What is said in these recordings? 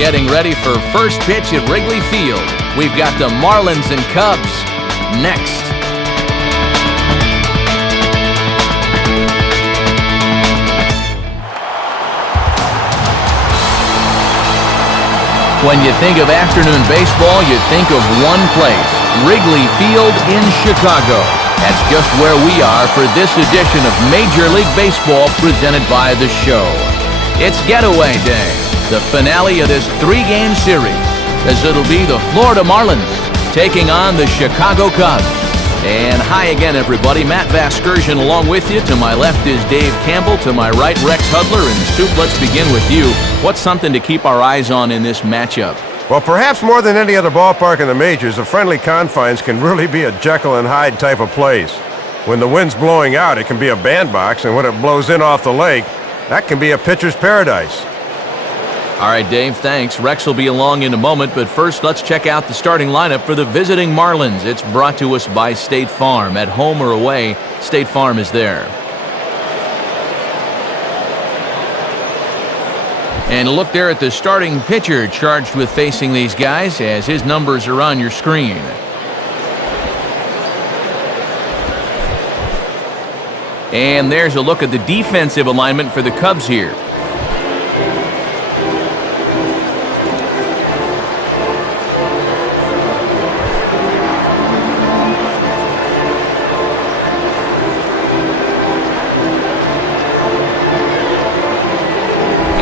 Getting ready for first pitch at Wrigley Field. We've got the Marlins and Cubs next. When you think of afternoon baseball, you think of one place, Wrigley Field in Chicago. That's just where we are for this edition of Major League Baseball presented by The Show. It's Getaway Day, the finale of this three-game series, as it'll be the Florida Marlins taking on the Chicago Cubs. And hi again, everybody. Matt Vasgersian along with you. To my left is Dave Campbell. To my right, Rex Hudler. And Stoop, let's begin with you. What's something to keep our eyes on in this matchup? Well, perhaps more than any other ballpark in the majors, the friendly confines can really be a Jekyll and Hyde type of place. When the wind's blowing out, it can be a bandbox, and when it blows in off the lake, that can be a pitcher's paradise. All right, Dave, thanks. Rex will be along in a moment, but first let's check out the starting lineup for the visiting Marlins. It's brought to us by State Farm. At home or away, State Farm is there. And look there at the starting pitcher charged with facing these guys, as his numbers are on your screen. And there's a look at the defensive alignment for the Cubs here.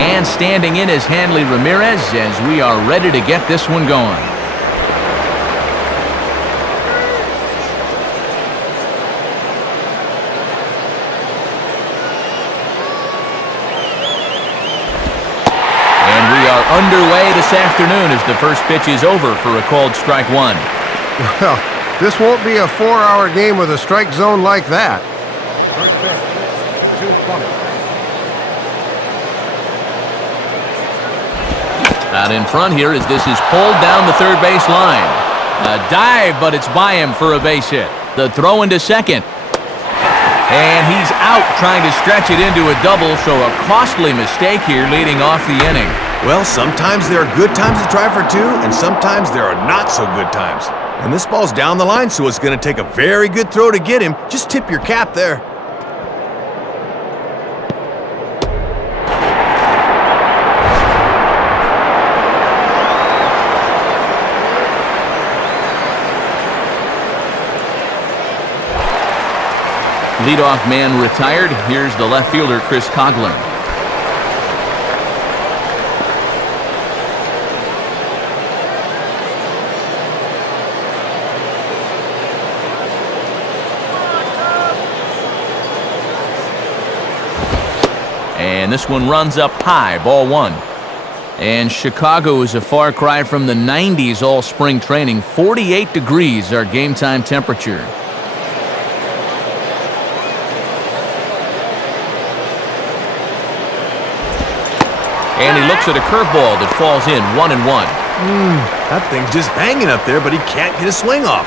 And standing in is Hanley Ramirez as we are ready to get this one going. And we are underway this afternoon as the first pitch is over for a called strike one. Well, this won't be a 4-hour game with a strike zone like that. Out in front here as this is pulled down the third base line. A dive, but it's by him for a base hit. The throw into second. And he's out trying to stretch it into a double, so a costly mistake here leading off the inning. Well, sometimes there are good times to try for two, and sometimes there are not so good times. And this ball's down the line, so it's going to take a very good throw to get him. Just tip your cap there. Leadoff man retired. Here's the left fielder, Chris Coghlan. And this one runs up high, ball one. And Chicago is a far cry from the 90s all spring training. 48 degrees our game time temperature. And he looks at a curveball that falls in, 1-1. That thing's just hanging up there, but he can't get a swing off.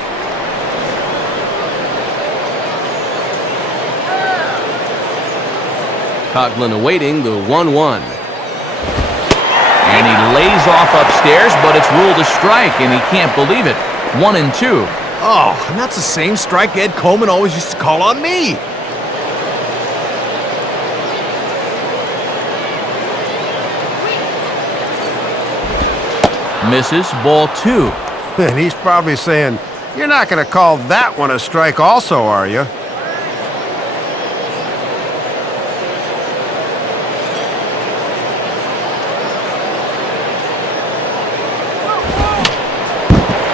Coghlan awaiting the 1-1. And he lays off upstairs, but it's ruled a strike, and he can't believe it. 1-2. Oh, and that's the same strike Ed Coleman always used to call on me. Misses, ball two. And he's probably saying, you're not going to call that one a strike also, are you?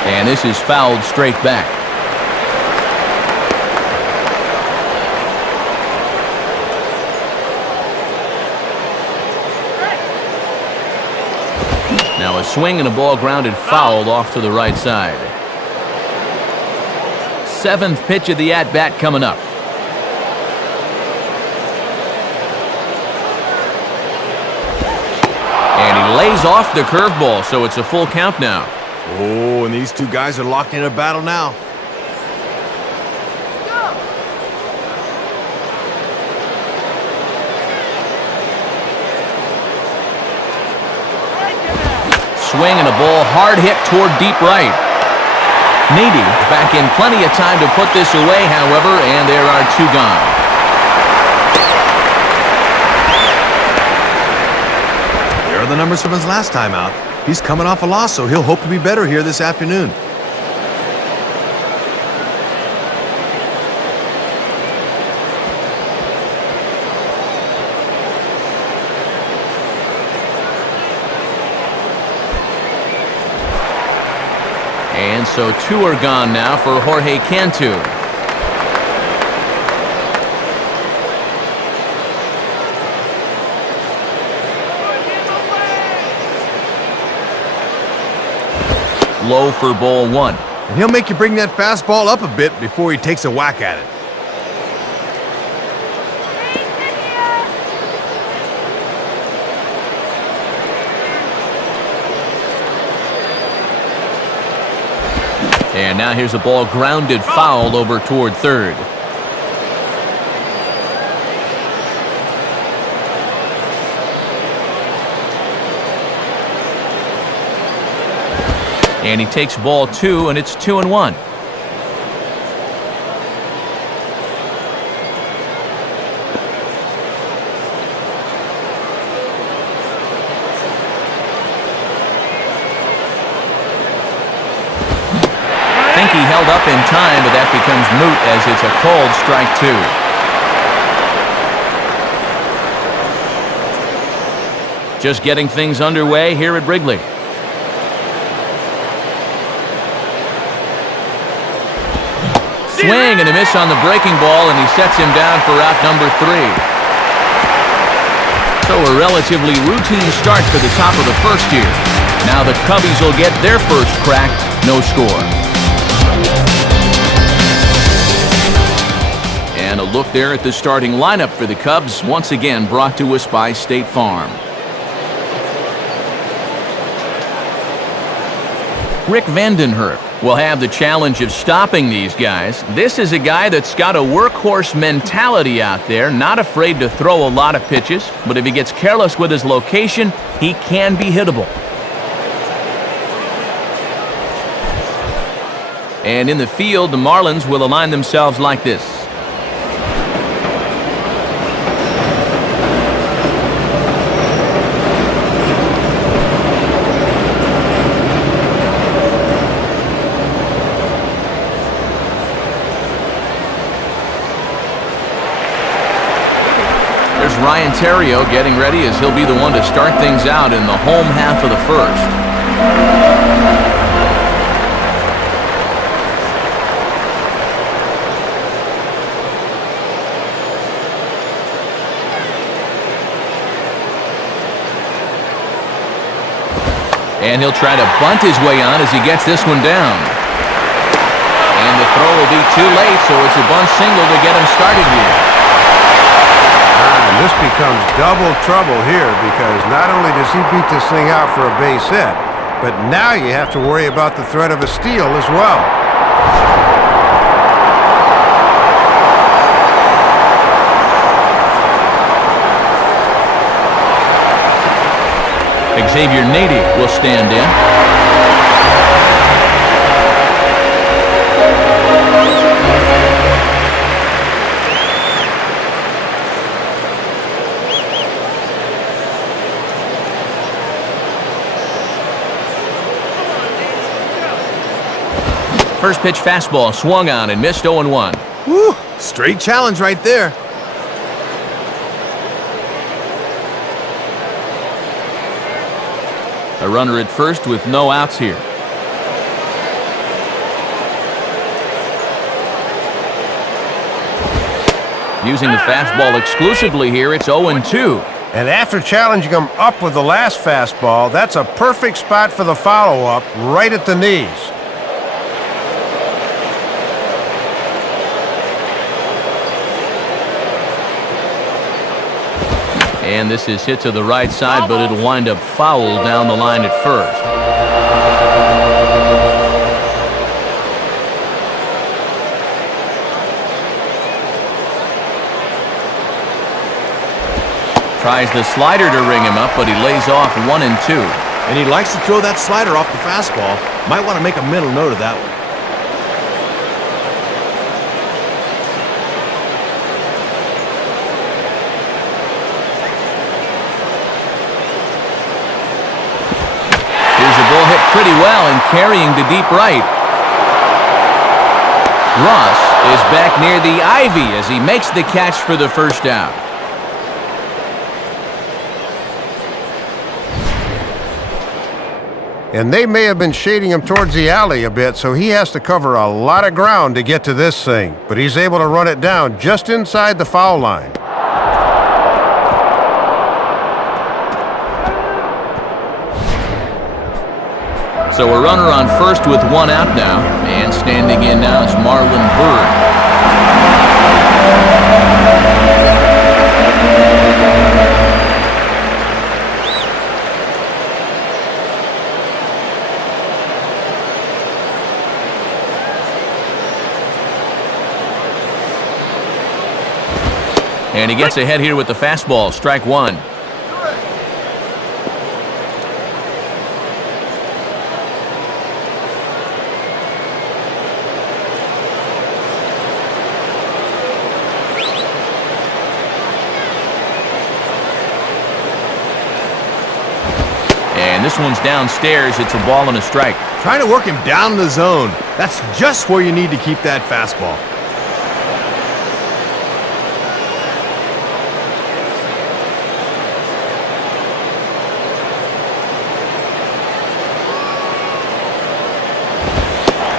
And this is fouled straight back. Now a swing and a ball grounded fouled off to the right side. Seventh pitch of the at-bat coming up. And he lays off the curveball, so it's a full count now. Oh, and these two guys are locked in a battle now. swing and a ball hard hit toward deep right. Nady back in plenty of time to put this away, however, and there are 2 gone. There are the numbers from his last time out. He's coming off a loss, so he'll hope to be better here this afternoon. And so 2 are gone now for Jorge Cantu. Low for ball 1. And he'll make you bring that fastball up a bit before he takes a whack at it. And now here's a ball grounded foul over toward third. And he takes ball 2, and it's 2-1. I think he held up in time, but that becomes moot as it's a called strike 2. Just getting things underway here at Wrigley. Swing and a miss on the breaking ball, and he sets him down for out number 3. So a relatively routine start for the top of the first here. Now the Cubbies will get their first crack, no score. And a look there at the starting lineup for the Cubs, once again brought to us by State Farm. Rick Vandenherk will have the challenge of stopping these guys. This is a guy that's got a workhorse mentality out there, not afraid to throw a lot of pitches, but if he gets careless with his location, he can be hittable. And in the field, the Marlins will align themselves like this. Ryan Terrio getting ready as he'll be the one to start things out in the home half of the first. And he'll try to bunt his way on as he gets this one down. And the throw will be too late, so it's a bunt single to get him started here. And this becomes double trouble here because not only does he beat this thing out for a base hit, but now you have to worry about the threat of a steal as well. Xavier Nady will stand in. First pitch fastball swung on and missed 0-1. Woo! Straight challenge right there. A runner at first with no outs here. Using the fastball exclusively here, it's 0-2. And after challenging him up with the last fastball, that's a perfect spot for the follow-up, right at the knees. And this is hit to the right side, but it'll wind up foul down the line at first. Tries the slider to ring him up, but he lays off 1-2. and he likes to throw that slider off the fastball. Might want to make a mental note of that one. Here's a ball hit pretty well and carrying to deep right. Ross is back near the ivy as he makes the catch for the first out. And they may have been shading him towards the alley a bit, so he has to cover a lot of ground to get to this thing. But he's able to run it down just inside the foul line. So a runner on first with one out now, and standing in now is Marlon Bird. And he gets ahead here with the fastball, strike one. And this one's downstairs. It's a ball and a strike. Trying to work him down in the zone. That's just where you need to keep that fastball.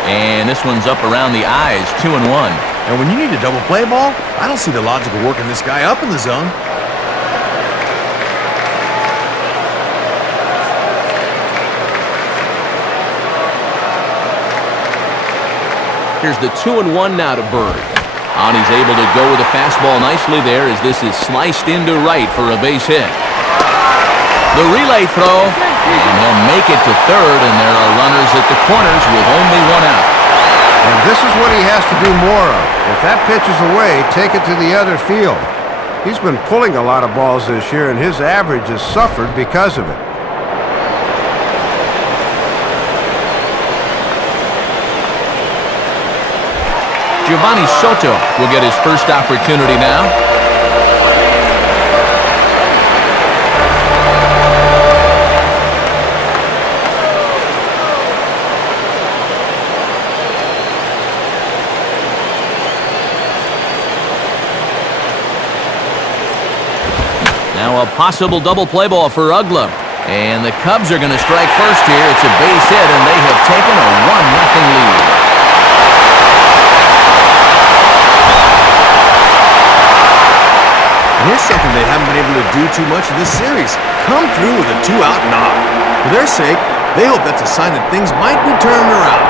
And this one's up around the eyes, 2-1. And when you need a double play ball, I don't see the logic of working this guy up in the zone. Here's the 2-1 now to Bird. And he's able to go with a fastball nicely there as this is sliced into right for a base hit. The relay throw, and he'll make it to third, and there are runners at the corners with only one out. And this is what he has to do more of. If that pitch is away, take it to the other field. He's been pulling a lot of balls this year, and his average has suffered because of it. Giovanni Soto will get his first opportunity now. Now a possible double play ball for Uggla. And the Cubs are going to strike first here. It's a base hit, and they have taken a 1-0 lead. Here's something they haven't been able to do too much in this series. Come through with a 2-out knock. For their sake, they hope that's a sign that things might be turning around.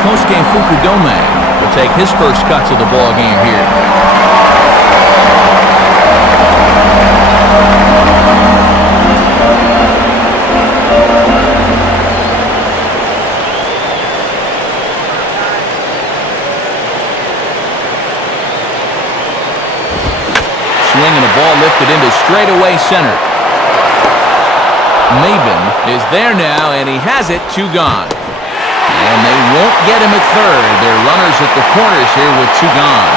Kosuke Fukudome will take his first cuts of the ball game here. Swing and a ball lifted into straightaway center. Maben is there now, and he has it, 2 gone. And they won't get him at third. They're runners at the corners here with 2 gone.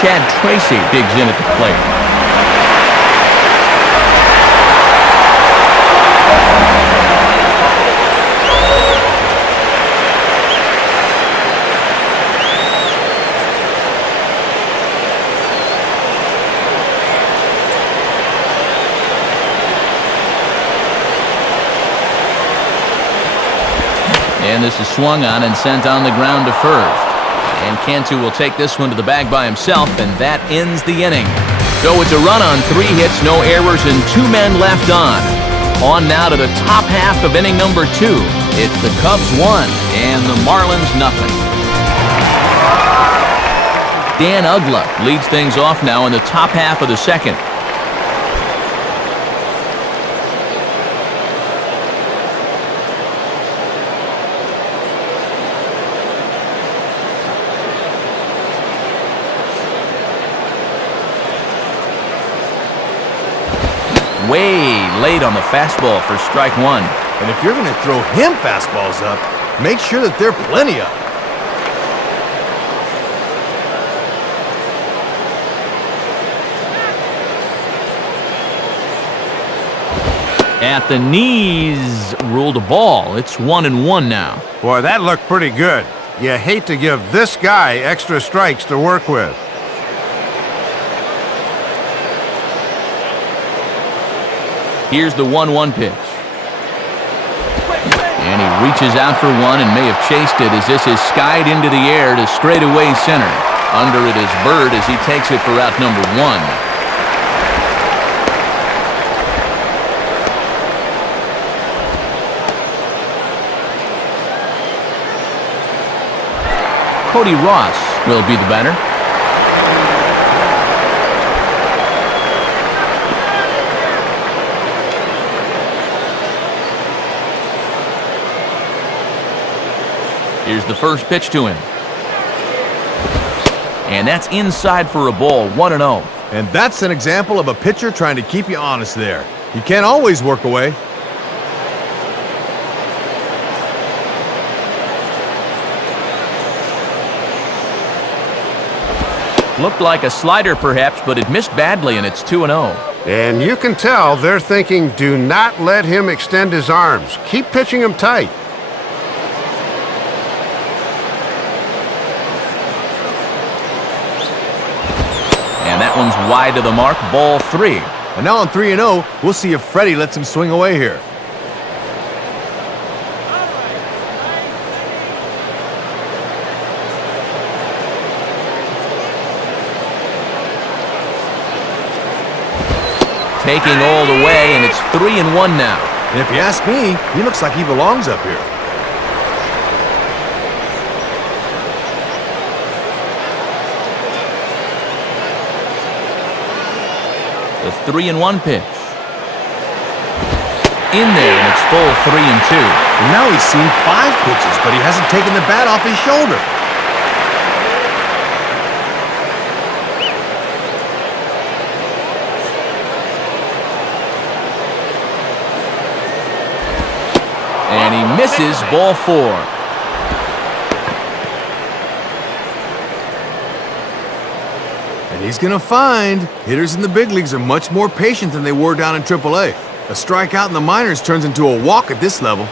Chad Tracy digs in at the plate. And this is swung on and sent on the ground to first. And Cantu will take this one to the bag by himself, and that ends the inning. So it's a run on 3 hits, no errors, and 2 men left on. On now to the top half of inning number 2. It's the Cubs 1 and the Marlins nothing. Dan Uggla leads things off now in the top half of the second. straight on the fastball for strike one. And if you're going to throw him fastballs up, make sure that they're plenty up. At the knees, ruled a ball. It's 1-1 now. Boy, that looked pretty good. You hate to give this guy extra strikes to work with. Here's the 1-1 pitch. And he reaches out for one and may have chased it as this is skied into the air to straightaway center. Under it is Bird as he takes it for out number one. Cody Ross will be the batter. Here's the first pitch to him. And that's inside for a ball, 1-0. And that's an example of a pitcher trying to keep you honest there. You can't always work away. Looked like a slider perhaps, but it missed badly, and it's 2-0. And you can tell they're thinking, do not let him extend his arms. Keep pitching him tight. And that one's wide to the mark, ball 3. And now on 3-0, we'll see if Freddie lets him swing away here. Taking all the way, and it's 3-1 now. And if you ask me, he looks like he belongs up here. The 3-1 pitch. In there, and it's full 3-2. And now he's seen 5 pitches, but he hasn't taken the bat off his shoulder. And he misses, ball 4. And he's going to find hitters in the big leagues are much more patient than they were down in AAA. A strikeout in the minors turns into a walk at this level.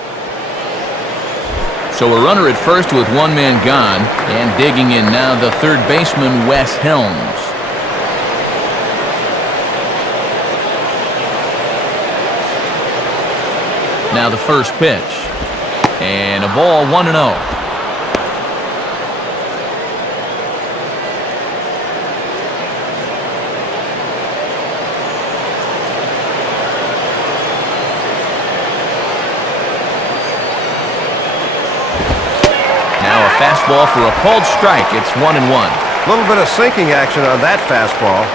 So a runner at first with one man gone, and digging in now the third baseman, Wes Helms. Now the first pitch. And a ball, 1-0. Now a fastball for a called strike. It's 1-1. A little bit of sinking action on that fastball.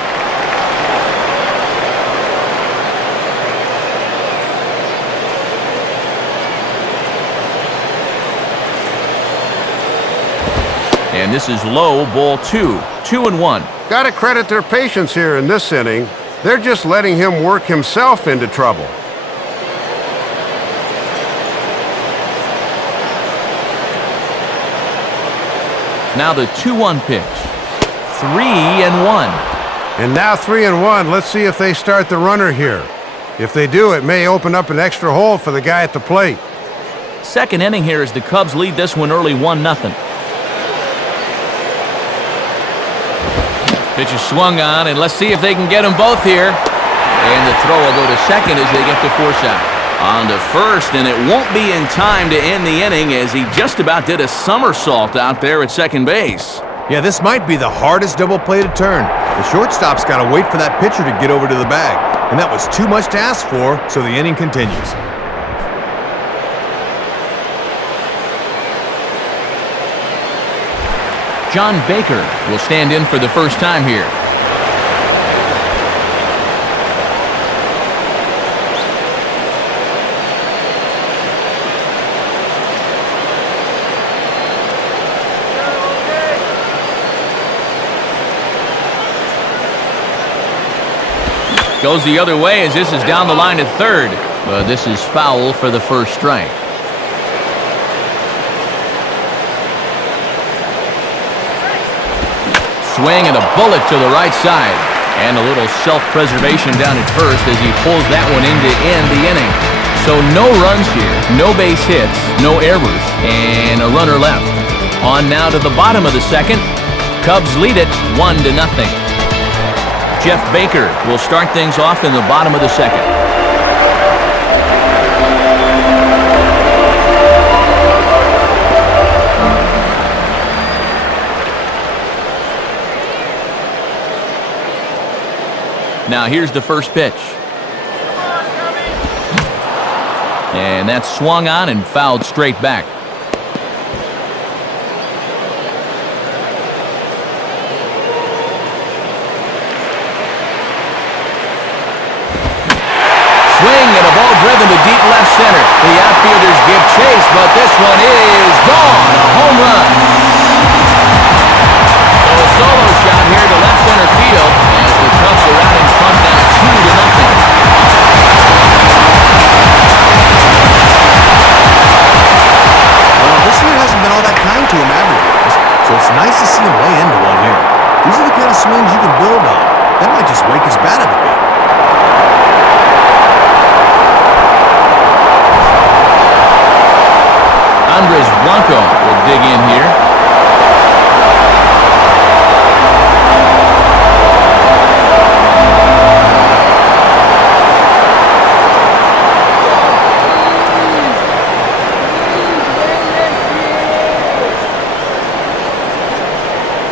And this is low, ball 2. 2-1. Got to credit their patience here in this inning. They're just letting him work himself into trouble. Now the 2-1 pitch. 3-1. And now 3-1. Let's see if they start the runner here. If they do, it may open up an extra hole for the guy at the plate. Second inning here as the Cubs lead this one early, 1-0. Pitch is swung on, and let's see if they can get them both here. And the throw will go to second as they get to force out. On to first, and it won't be in time to end the inning as he just about did a somersault out there at second base. Yeah, this might be the hardest double play to turn. The shortstop's got to wait for that pitcher to get over to the bag. And that was too much to ask for, so the inning continues. John Baker will stand in for the first time here. Goes the other way as this is down the line at third. But this is foul for the first strike. Swing and a bullet to the right side. And a little self-preservation down at first as he pulls that one in to end the inning. So no runs here, no base hits, no errors, and a runner left. On now to the bottom of the second. Cubs lead it 1-0. Jeff Baker will start things off in the bottom of the second. Now here's the first pitch. And that's swung on and fouled straight back. Swing and a ball driven to deep left center. The outfielders give chase, but this one is gone. A home run. So a solo shot here to left center field as the Cubs are out in front now 2-0. Well, this year hasn't been all that kind to him average-wise, so it's nice to see him lay into one here. These are the kind of swings you can build on. That might just wake his bat up a bit. Andres Blanco will dig in here.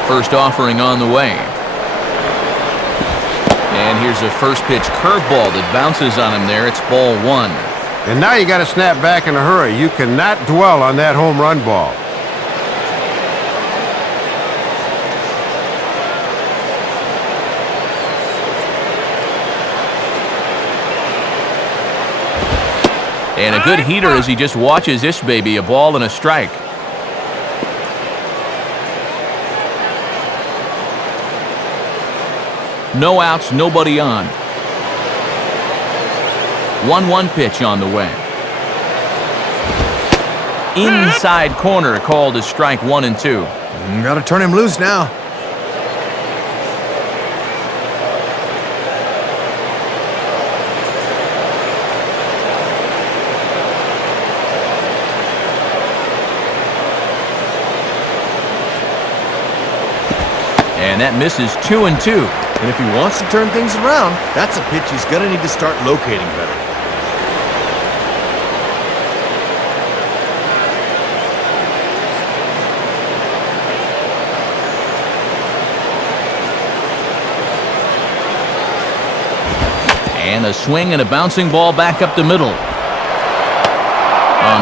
First offering on the way. And here's a first pitch curveball that bounces on him there. It's ball one. And now you got to snap back in a hurry. You cannot dwell on that home run ball. And a good heater as he just watches this baby, a ball and a strike. No outs, nobody on. 1-1 pitch on the way. Inside corner called as strike 1 and 2. Got to turn him loose now. And that misses 2 and 2. And if he wants to turn things around, that's a pitch he's going to need to start locating better. And a swing and a bouncing ball back up the middle. On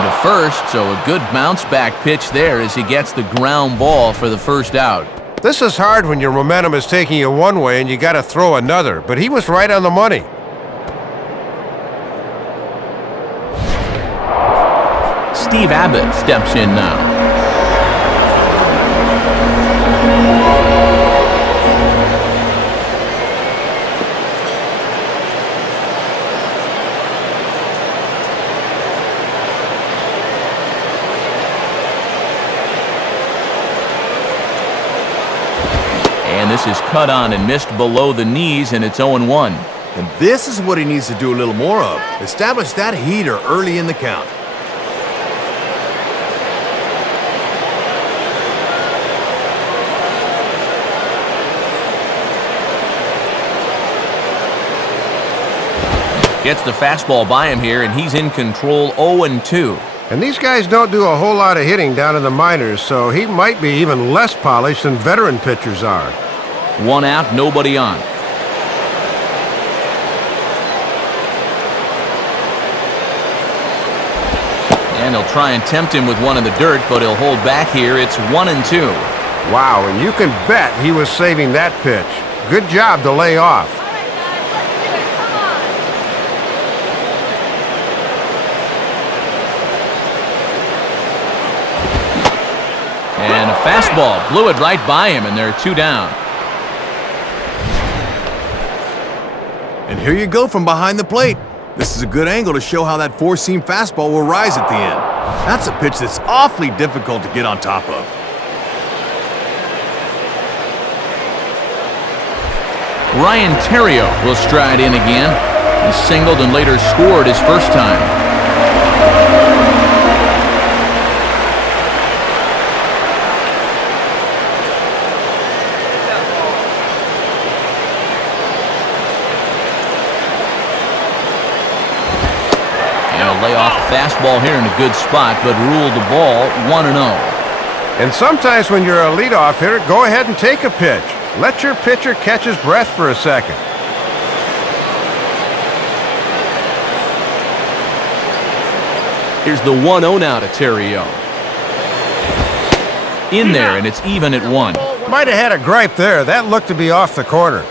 to first, so a good bounce back pitch there as he gets the ground ball for the first out. This is hard when your momentum is taking you one way and you got to throw another, but he was right on the money. Steve Abbott steps in now. And this is cut on and missed below the knees, and it's 0-1. And this is what he needs to do a little more of. Establish that heater early in the count. Gets the fastball by him here, and he's in control 0-2. And these guys don't do a whole lot of hitting down in the minors, so he might be even less polished than veteran pitchers are. 1 out, nobody on. And he'll try and tempt him with one in the dirt, but he'll hold back here. It's 1-2. Wow, and you can bet he was saving that pitch. Good job to lay off. And a fastball blew it right by him, and they're 2 down. And here you go from behind the plate. This is a good angle to show how that four-seam fastball will rise at the end. That's a pitch that's awfully difficult to get on top of. Ryan Terrio will stride in again. He singled and later scored his first time. Lay off a fastball here in a good spot, but ruled the ball 1-0. And sometimes when you're a leadoff hitter, go ahead and take a pitch. Let your pitcher catch his breath for a second. Here's the 1-0 now to Terrio. In there, and it's even at 1. Might have had a gripe there. That looked to be off the corner.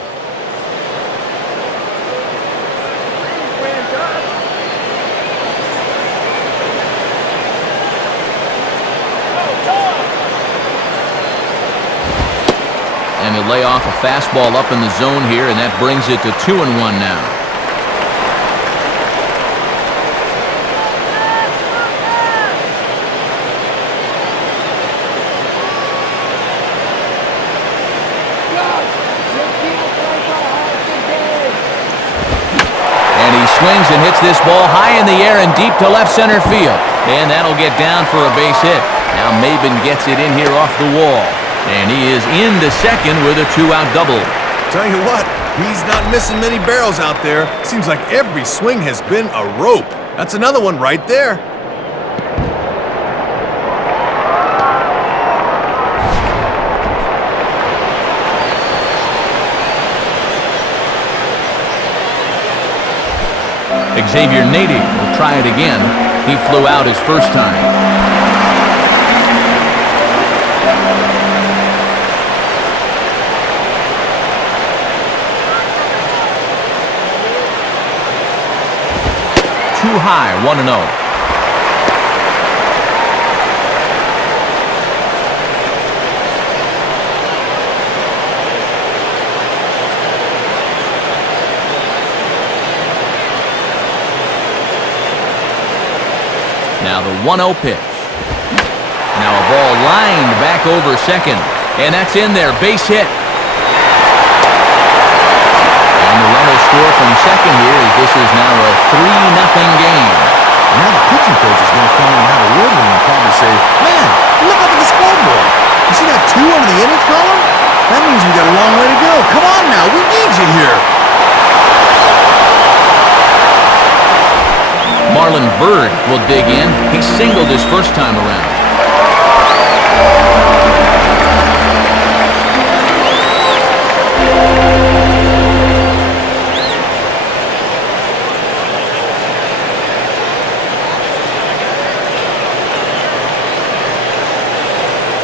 And he'll lay off a fastball up in the zone here, and that brings it to 2-1 now. And he swings and hits this ball high in the air and deep to left center field. And that'll get down for a base hit. Now Maben gets it in here off the wall. And he is into second with a 2-out double. Tell you what, he's not missing many barrels out there. Seems like every swing has been a rope. That's another one right there. Xavier Nady will try it again. He flew out his first time. Too high, 1-0. Now the 1-0 pitch. Now a ball lined back over second. And that's in there, base hit. And the run will score from second here as this is now a 3-0 game. Now the pitching coach is going to come in and have a word with him and probably say, man, look up at the scoreboard. You see that 2 under the innings column? That means we got a long way to go. Come on now, we need you here. Marlon Byrd will dig in. He singled his first time around.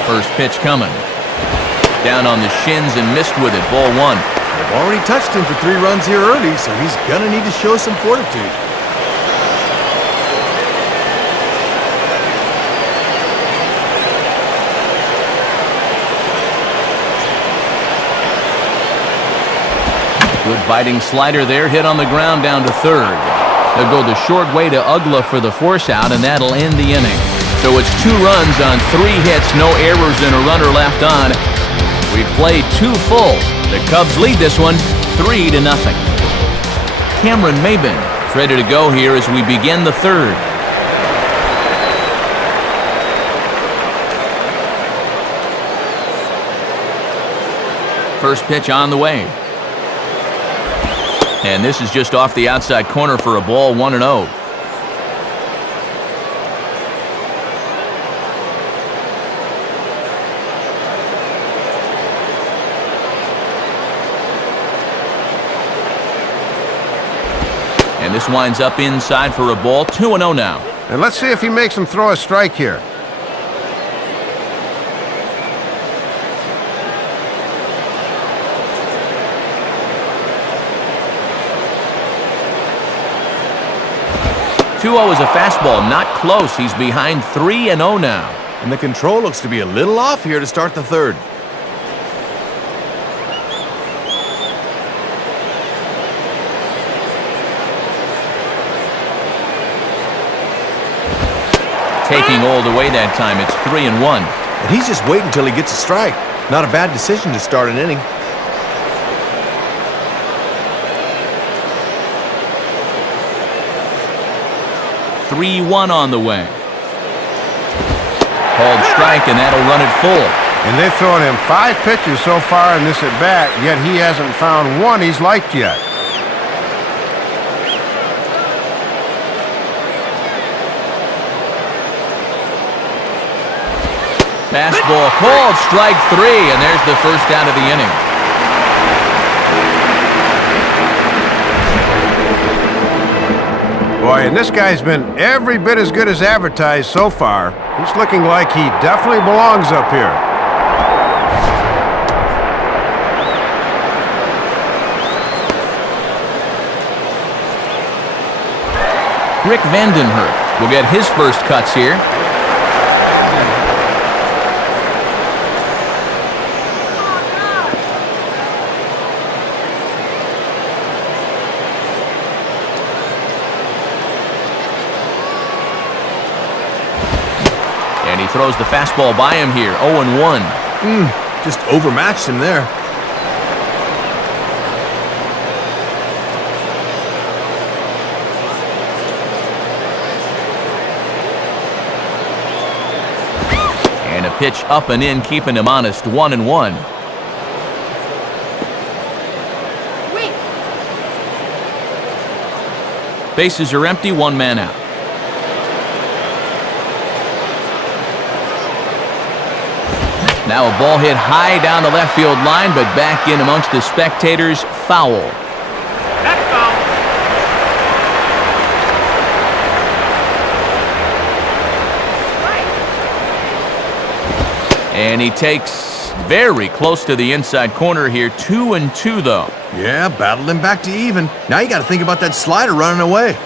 First pitch coming. Down on the shins and missed with it. Ball 1. They've already touched him for 3 runs here early, so he's going to need to show some fortitude. Good biting slider there, hit on the ground down to third. They'll go the short way to Ugla for the force out, and that'll end the inning. So it's 2 runs on 3 hits, no errors, and a runner left on. We've played 2 full. The Cubs lead this one 3-0. Cameron Maben is ready to go here as we begin the third. First pitch on the way. And this is just off the outside corner for a ball, 1-0. And this winds up inside for a ball, 2-0 now. And let's see if he makes him throw a strike here. Is a fastball, not close. He's behind 3-0 now. And the control looks to be a little off here to start the third. taking all the way that time. It's 3-1. And he's just waiting until he gets a strike. Not a bad decision to start an inning. (3-1) on the way. Called strike, and that'll run it full. And they've thrown him 5 pitches so far in this at-bat, yet he hasn't found one he's liked yet. Fastball called, strike 3, and there's the first out of the inning. Boy, and this guy's been every bit as good as advertised so far. He's looking like he definitely belongs up here. Rick Vandenhert will get his first cuts here. And he throws the fastball by him here, 0-1. Just overmatched him there. And a pitch up and in, keeping him honest, 1-1. Bases are empty, 1 man out. Now a ball hit high down the left field line, but back in amongst the spectators, foul. That's foul. And he takes very close to the inside corner here, 2-2 though. Yeah, battled him back to even. Now you got to think about that slider running away.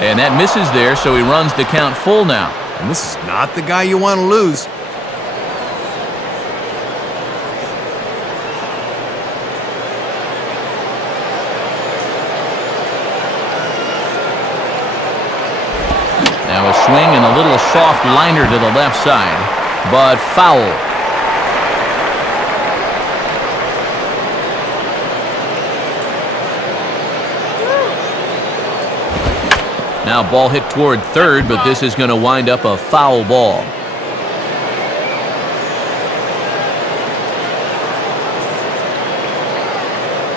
And that misses there, so he runs the count full now. And this is not the guy you want to lose. Now a swing and a little soft liner to the left side, but foul. Now ball hit toward third, but this is going to wind up a foul ball.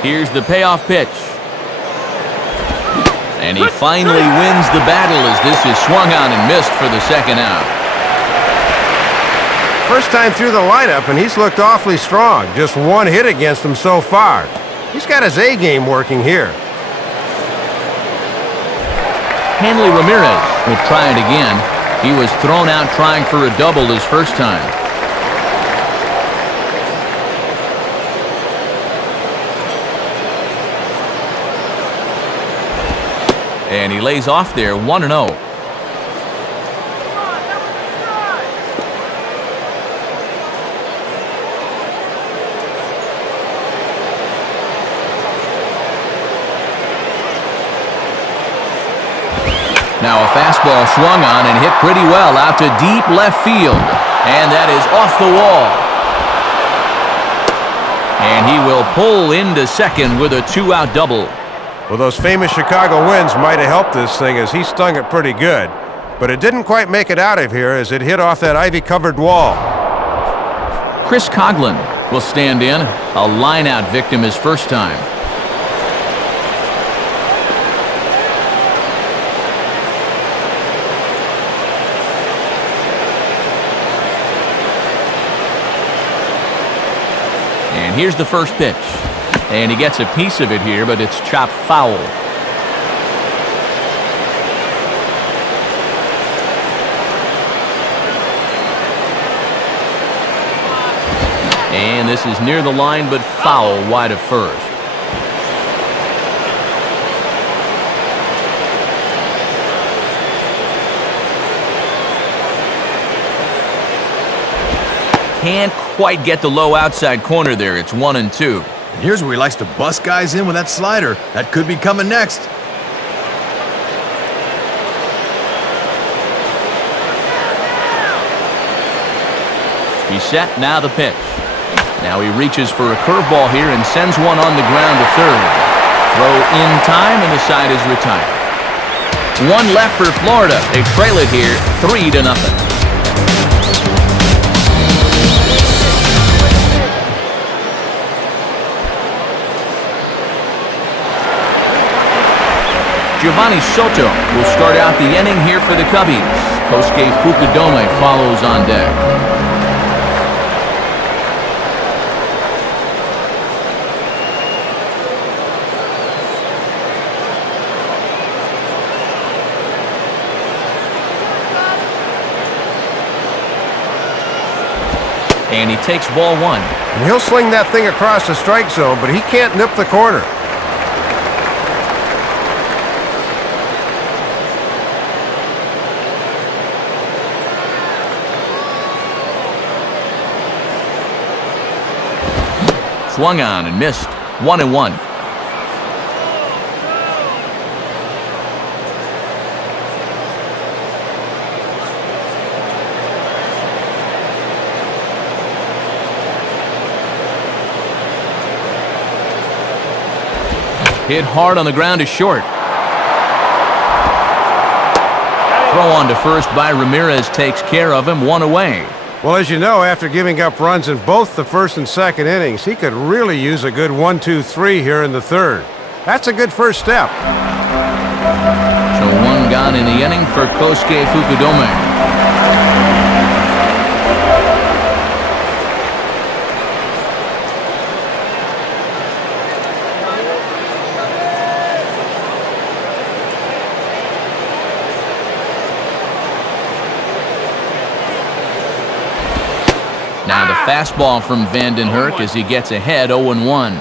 Here's the payoff pitch. And he finally wins the battle as this is swung on and missed for the second out. First time through the lineup, and he's looked awfully strong. Just 1 hit against him so far. He's got his A game working here. Hanley Ramirez will try it again. He was thrown out trying for a double his first time. And he lays off there, 1-0. Now a fastball swung on and hit pretty well out to deep left field. And that is off the wall. And he will pull into second with a 2-out double. Well, those famous Chicago winds might have helped this thing as he stung it pretty good. But it didn't quite make it out of here as it hit off that ivy-covered wall. Chris Coughlin will stand in. A line-out victim his first time. And here's the first pitch. And he gets a piece of it here, but it's chopped foul. And this is near the line, but foul wide of first. Can't quite get the low outside corner there. It's 1-2. And here's where he likes to bust guys in with that slider. That could be coming next. He's set, now the pitch. Now he reaches for a curveball here and sends one on the ground to third. Throw in time and the side is retired. One left for Florida. They trail it here 3-0. Giovanni Soto will start out the inning here for the Cubbies. Kosuke Fukudome follows on deck. And he takes ball one. And he'll sling that thing across the strike zone, but he can't nip the corner. Swung on and missed. 1-1. Hit hard on the ground is short. Throw on to first by Ramirez takes care of him. One away. Well, as you know, after giving up runs in both the first and second innings, he could really use a good 1-2-3 here in the third. That's a good first step. So one gone in the inning for Kosuke Fukudome. Now the fastball from Vandenherk as he gets ahead 0-1.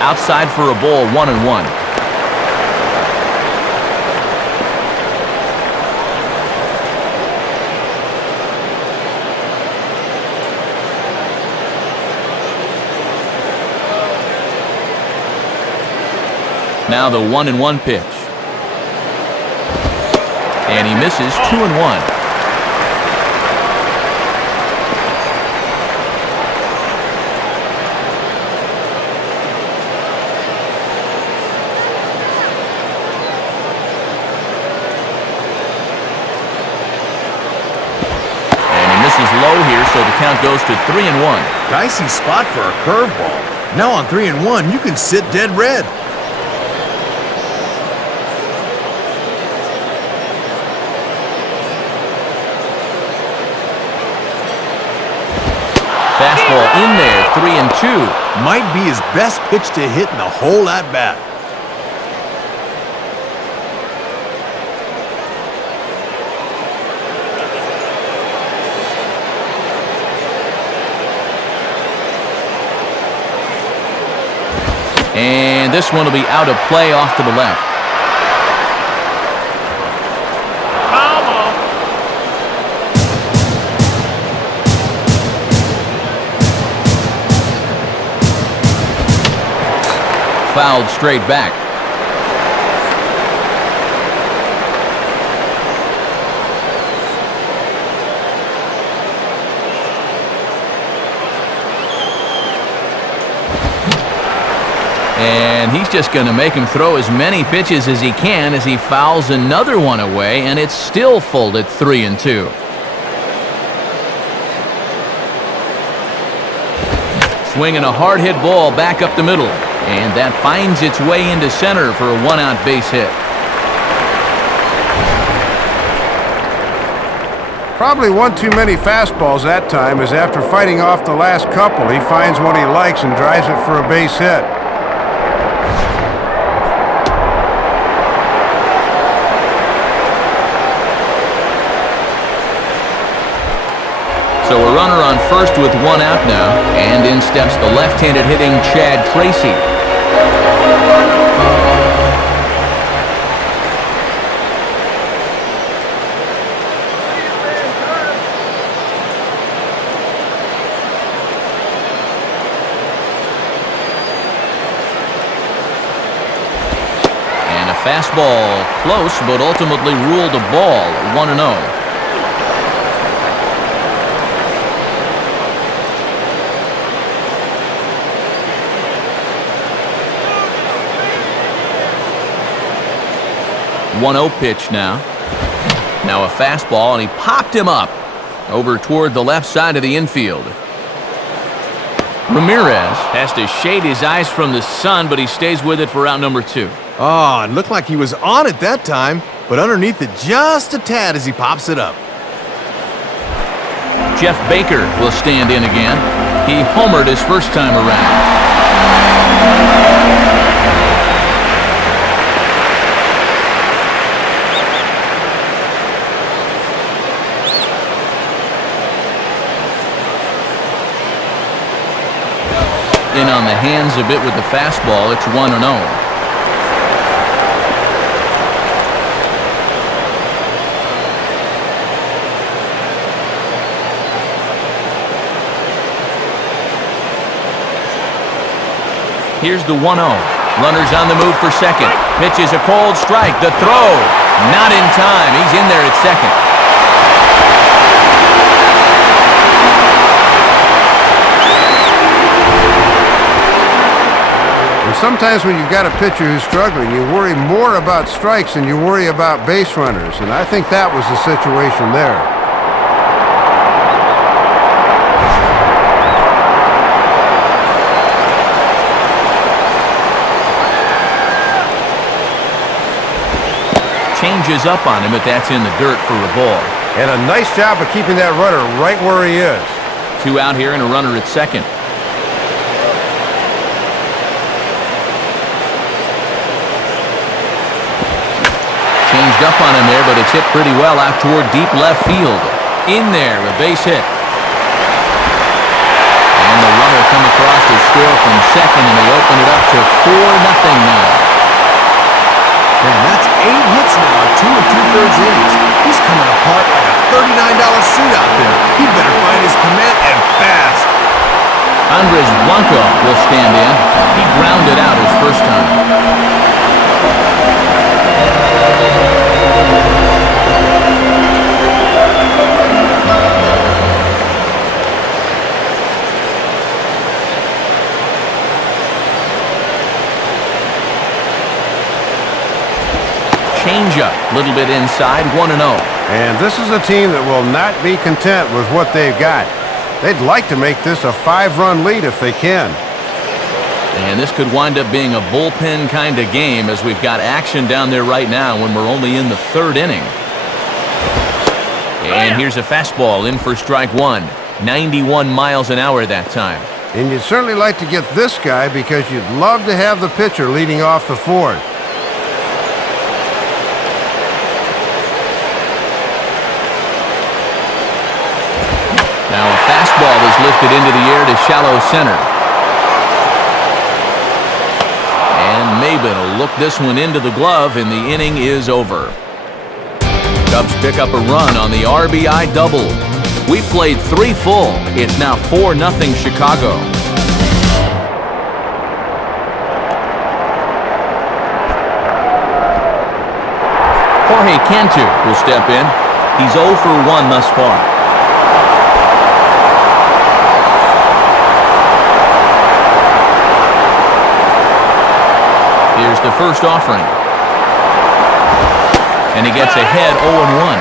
Outside for a ball, 1-1. Now the 1-1 pitch. And he misses. 2-1. And he misses low here, so the count goes to 3-1. Dicey spot for a curveball. Now on 3-1, you can sit dead red. Fastball in there, 3-2. Might be his best pitch to hit in the whole at-bat. And this one will be out of play off to the left. Fouled straight back. And he's just going to make him throw as many pitches as he can as he fouls another one away, and it's still full at 3-2. Swinging a hard hit ball back up the middle. And that finds its way into center for a one-out base hit. Probably one too many fastballs that time, as after fighting off the last couple, he finds one he likes and drives it for a base hit. So a runner on first with one out now, and in steps the left-handed hitting Chad Tracy. And a fastball close, but ultimately ruled a ball, 1-0. One-0 pitch now. Now a fastball, and he popped him up over toward the left side of the infield. Ramirez has to shade his eyes from the sun, but he stays with it for out number 2. Oh, it looked like he was on it that time, but underneath it just a tad as he pops it up. Jeff Baker will stand in again. He homered his first time around. In on the hands a bit with the fastball. It's 1-0. Here's the 1-0. Runners on the move for second. Pitch is a cold strike. The throw. Not in time. He's in there at second. Sometimes when you've got a pitcher who's struggling, you worry more about strikes than you worry about base runners, and I think that was the situation there. Changes up on him, but that's in the dirt for a ball. And a nice job of keeping that runner right where he is. 2 out here and a runner at second. Changed up on him there, but it's hit pretty well out toward deep left field. In there, a base hit. And the runner come across to score from second, and they open it up to 4-0 now. Man, that's 8 hits now in 2 2/3 innings. He's coming apart like a $39 suit out there. He better find his command and fast. Andres Blanco will stand in. He grounded out his first time. Changeup, a little bit inside, 1-0. And this is a team that will not be content with what they've got. They'd like to make this a 5-run lead if they can. And this could wind up being a bullpen kind of game, as we've got action down there right now when we're only in the 3rd inning. And here's a fastball in for strike 1. 91 miles an hour that time. And you'd certainly like to get this guy because you'd love to have the pitcher leading off the 4th. Now a fastball is lifted into the air to shallow center. And Maben will look this one into the glove, and the inning is over. Cubs pick up a run on the RBI double. We played 3 full. It's now 4-0 Chicago. Jorge Cantu will step in. He's 0 for 1 thus far. Here's the first offering. And he gets ahead 0-1.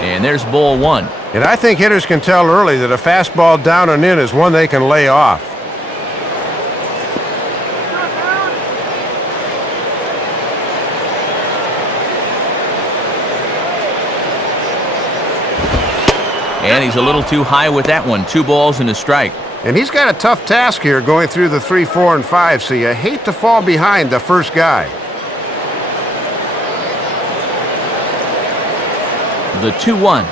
And there's ball 1. And I think hitters can tell early that a fastball down and in is one they can lay off. And he's a little too high with that one. 2 balls and a strike. And he's got a tough task here going through the 3, 4, and 5, so you hate to fall behind the first guy. The 2-1.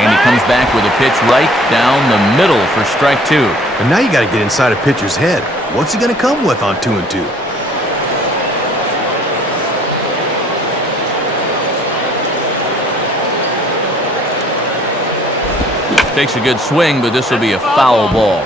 And he comes back with a pitch right down the middle for strike 2. And now you got to get inside a pitcher's head. What's he going to come with on 2-2? Takes a good swing, but this will be a foul ball.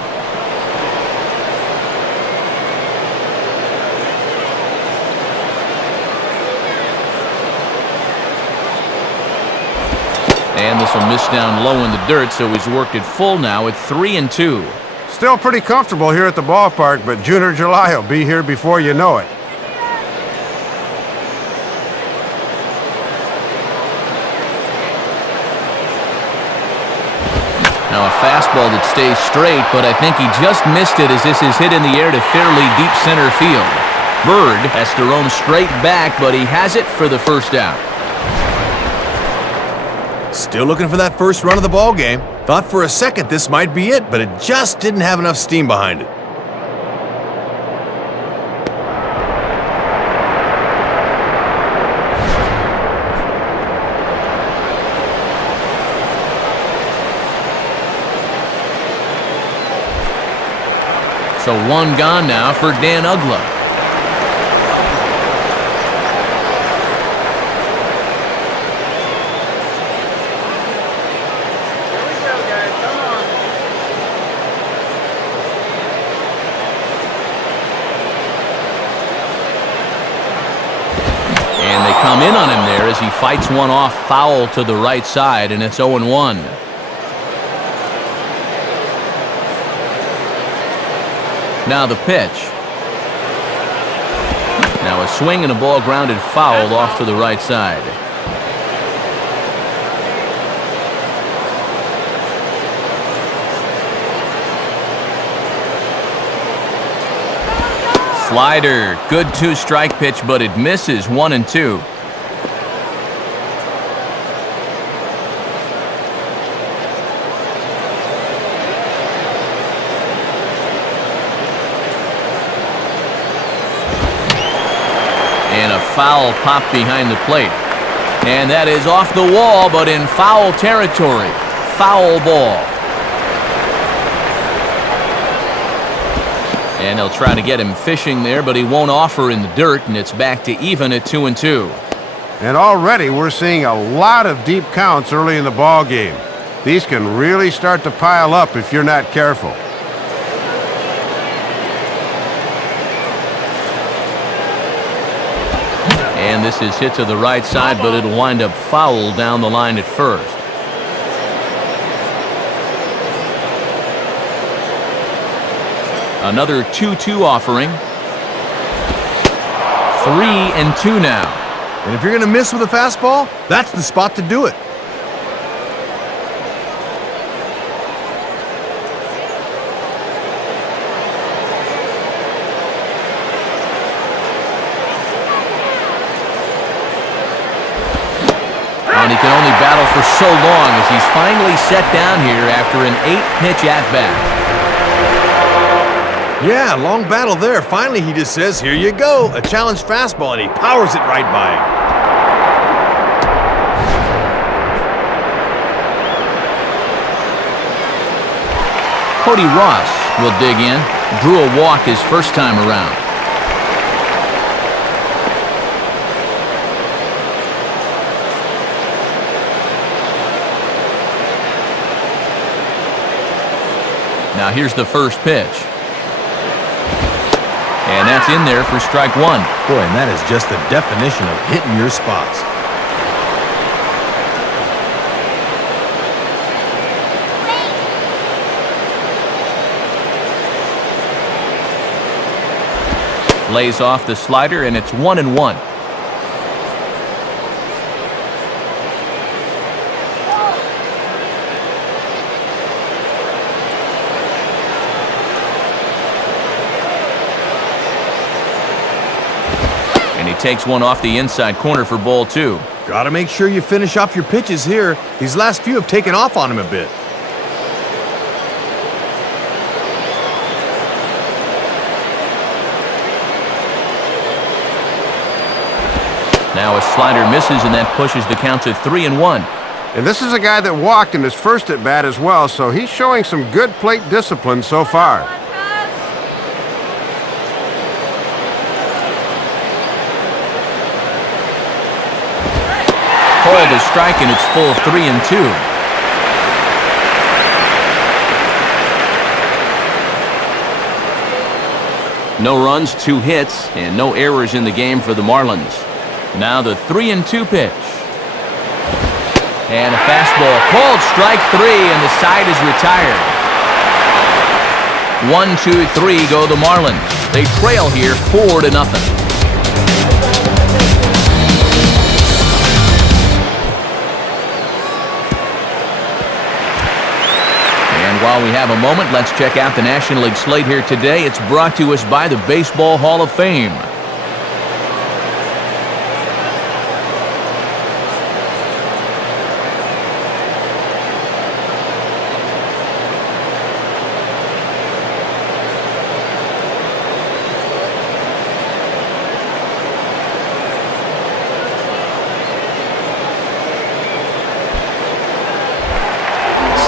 And this will miss down low in the dirt, so he's worked it full now at 3-2. Still pretty comfortable here at the ballpark, but June or July will be here before you know it. Now a fastball that stays straight, but I think he just missed it as this is hit in the air to fairly deep center field. Bird has to roam straight back, but he has it for the first out. Still looking for that first run of the ball game. Thought for a second this might be it, but it just didn't have enough steam behind it. So 1 gone now for Dan Uggla. And they come in on him there as he fights one off foul to the right side, and it's 0-1. Now the pitch. Now a swing and a ball grounded foul off to the right side. Slider. Good 2-strike pitch, but it misses. 1-2. And a foul pop behind the plate. And that is off the wall, but in foul territory. Foul ball. And they'll try to get him fishing there, but he won't offer in the dirt, and it's back to even at 2-2. And already we're seeing a lot of deep counts early in the ball game. These can really start to pile up if you're not careful. And this is hit to the right side, but it'll wind up foul down the line at first. Another 2-2 offering. 3-2 now. And if you're going to miss with a fastball, that's the spot to do it. And he can only battle for so long as he's finally set down here after an 8-pitch at-bat. Yeah, long battle there. Finally, he just says, here you go. A challenged fastball, and he powers it right by him. Cody Ross will dig in. Drew a walk his first time around. Now here's the first pitch. And that's in there for strike 1. Boy, and that is just the definition of hitting your spots. Lays off the slider, and it's 1-1. And he takes one off the inside corner for ball 2. Gotta make sure you finish off your pitches here. These last few have taken off on him a bit. Now a slider misses, and that pushes the count to 3-1. And this is a guy that walked in his first at-bat as well, so he's showing some good plate discipline so far. Called a strike, and it's full 3-2. No runs, 2 hits, and no errors in the game for the Marlins. Now the 3-2 pitch. And a fastball called strike 3, and the side is retired. 1-2-3 go the Marlins. They trail here 4-0. And while we have a moment, let's check out the National League slate here today. It's brought to us by the Baseball Hall of Fame.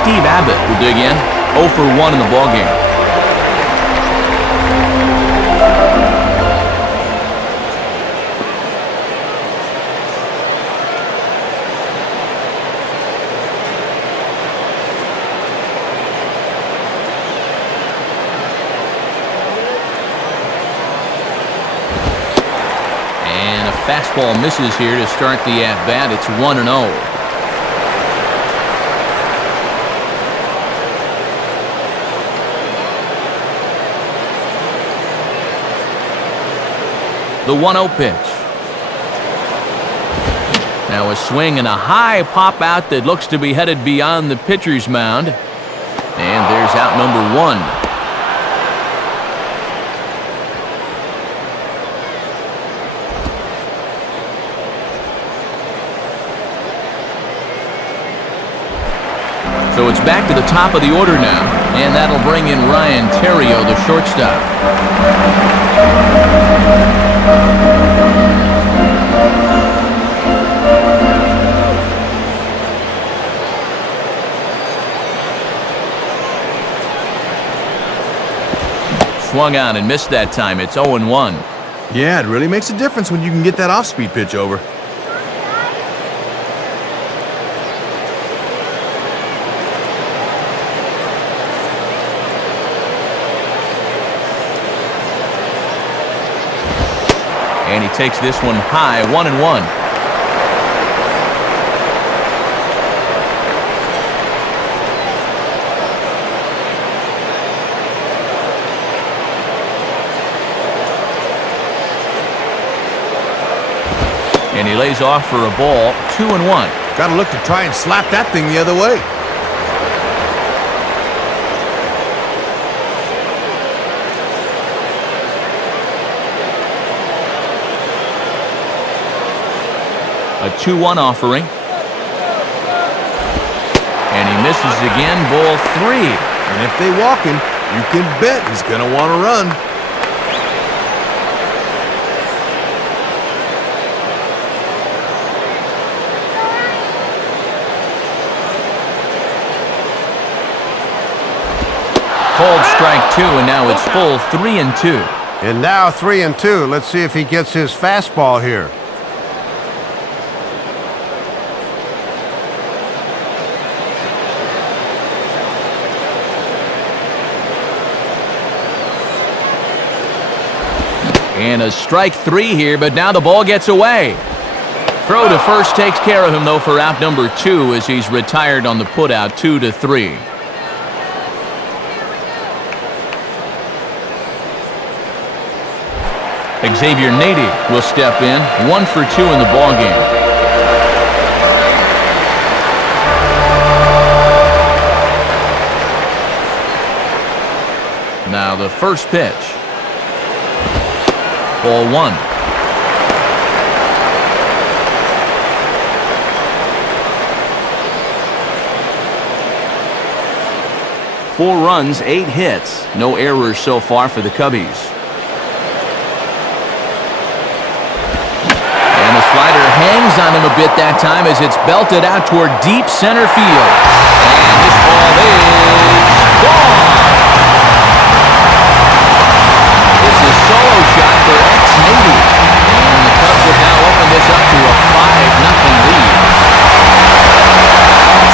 Steve Abbott will dig in, 0 for 1 in the ballgame. And a fastball misses here to start the at-bat. It's 1-0. The 1-0 pitch. Now a swing and a high pop out that looks to be headed beyond the pitcher's mound. And there's out number 1. So it's back to the top of the order now, and that'll bring in Ryan Theriot, the shortstop. Swung on and missed that time. It's 0-1. Yeah, it really makes a difference when you can get that off-speed pitch over. And he takes this one high, 1-1. And he lays off for a ball, 2-1. Gotta look to try and slap that thing the other way. A 2-1 offering. And he misses again, ball 3. And if they walk him, you can bet he's gonna want to run. Called strike 2, and now it's full 3-2. And now 3-2. Let's see if he gets his fastball here. And a strike 3 here, but now the ball gets away. Throw to first takes care of him, though, for out number 2 as he's retired on the putout, 2-3. Xavier Nady will step in, 1 for 2 in the ballgame. Now the first pitch. Ball 1. 4 runs, 8 hits. No errors so far for the Cubbies. And the slider hangs on him a bit that time as it's belted out toward deep center field. And this ball is gone. This is solo shot for ex-Navy. And the Cubs have now opened this up to a 5-0 lead.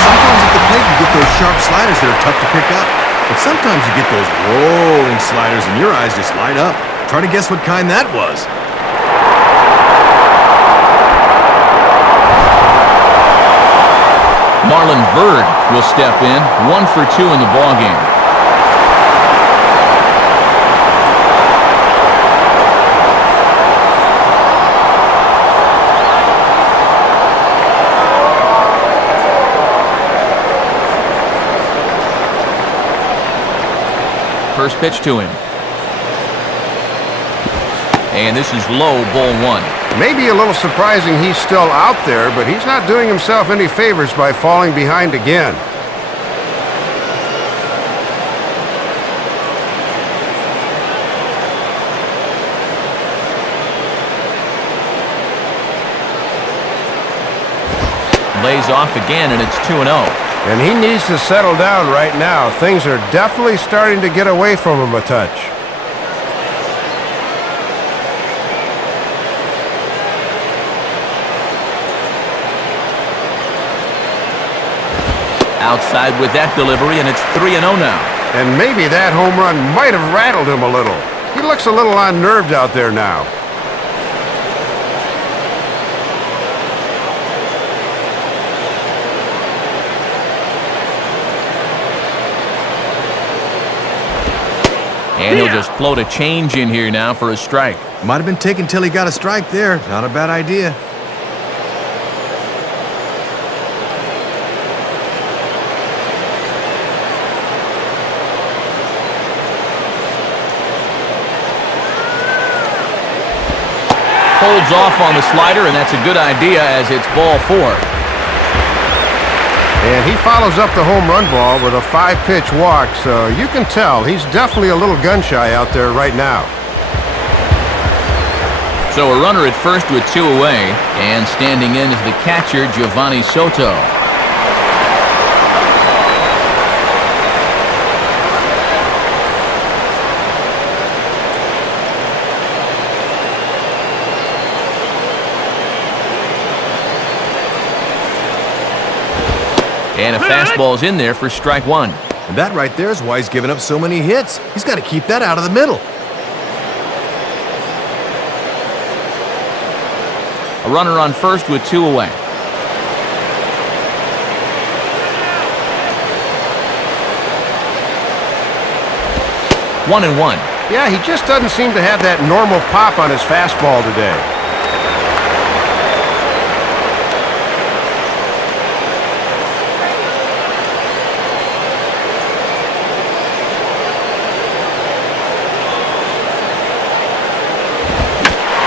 Sometimes at the plate you get those sharp sliders that are tough to pick up. But sometimes you get those rolling sliders and your eyes just light up. Try to guess what kind that was. Marlon Byrd will step in, 1 for 2 in the ballgame. First pitch to him. And this is low, ball 1. Maybe a little surprising he's still out there, but he's not doing himself any favors by falling behind again. Lays off again, and it's 2-0. And he needs to settle down right now. Things are definitely starting to get away from him a touch. Outside with that delivery, and it's 3-0 now. And maybe that home run might have rattled him a little. He looks a little unnerved out there now. And he'll just float a change in here now for a strike. Might have been taken till he got a strike there. Not a bad idea. Holds off on the slider, and that's a good idea as it's ball 4. And he follows up the home run ball with a 5-pitch walk, so you can tell he's definitely a little gun-shy out there right now. So a runner at first with 2 away, and standing in is the catcher, Giovanni Soto. And a fastball's in there for strike 1. And that right there is why he's given up so many hits. He's got to keep that out of the middle. A runner on first with 2 away. One and one. Yeah, he just doesn't seem to have that normal pop on his fastball today.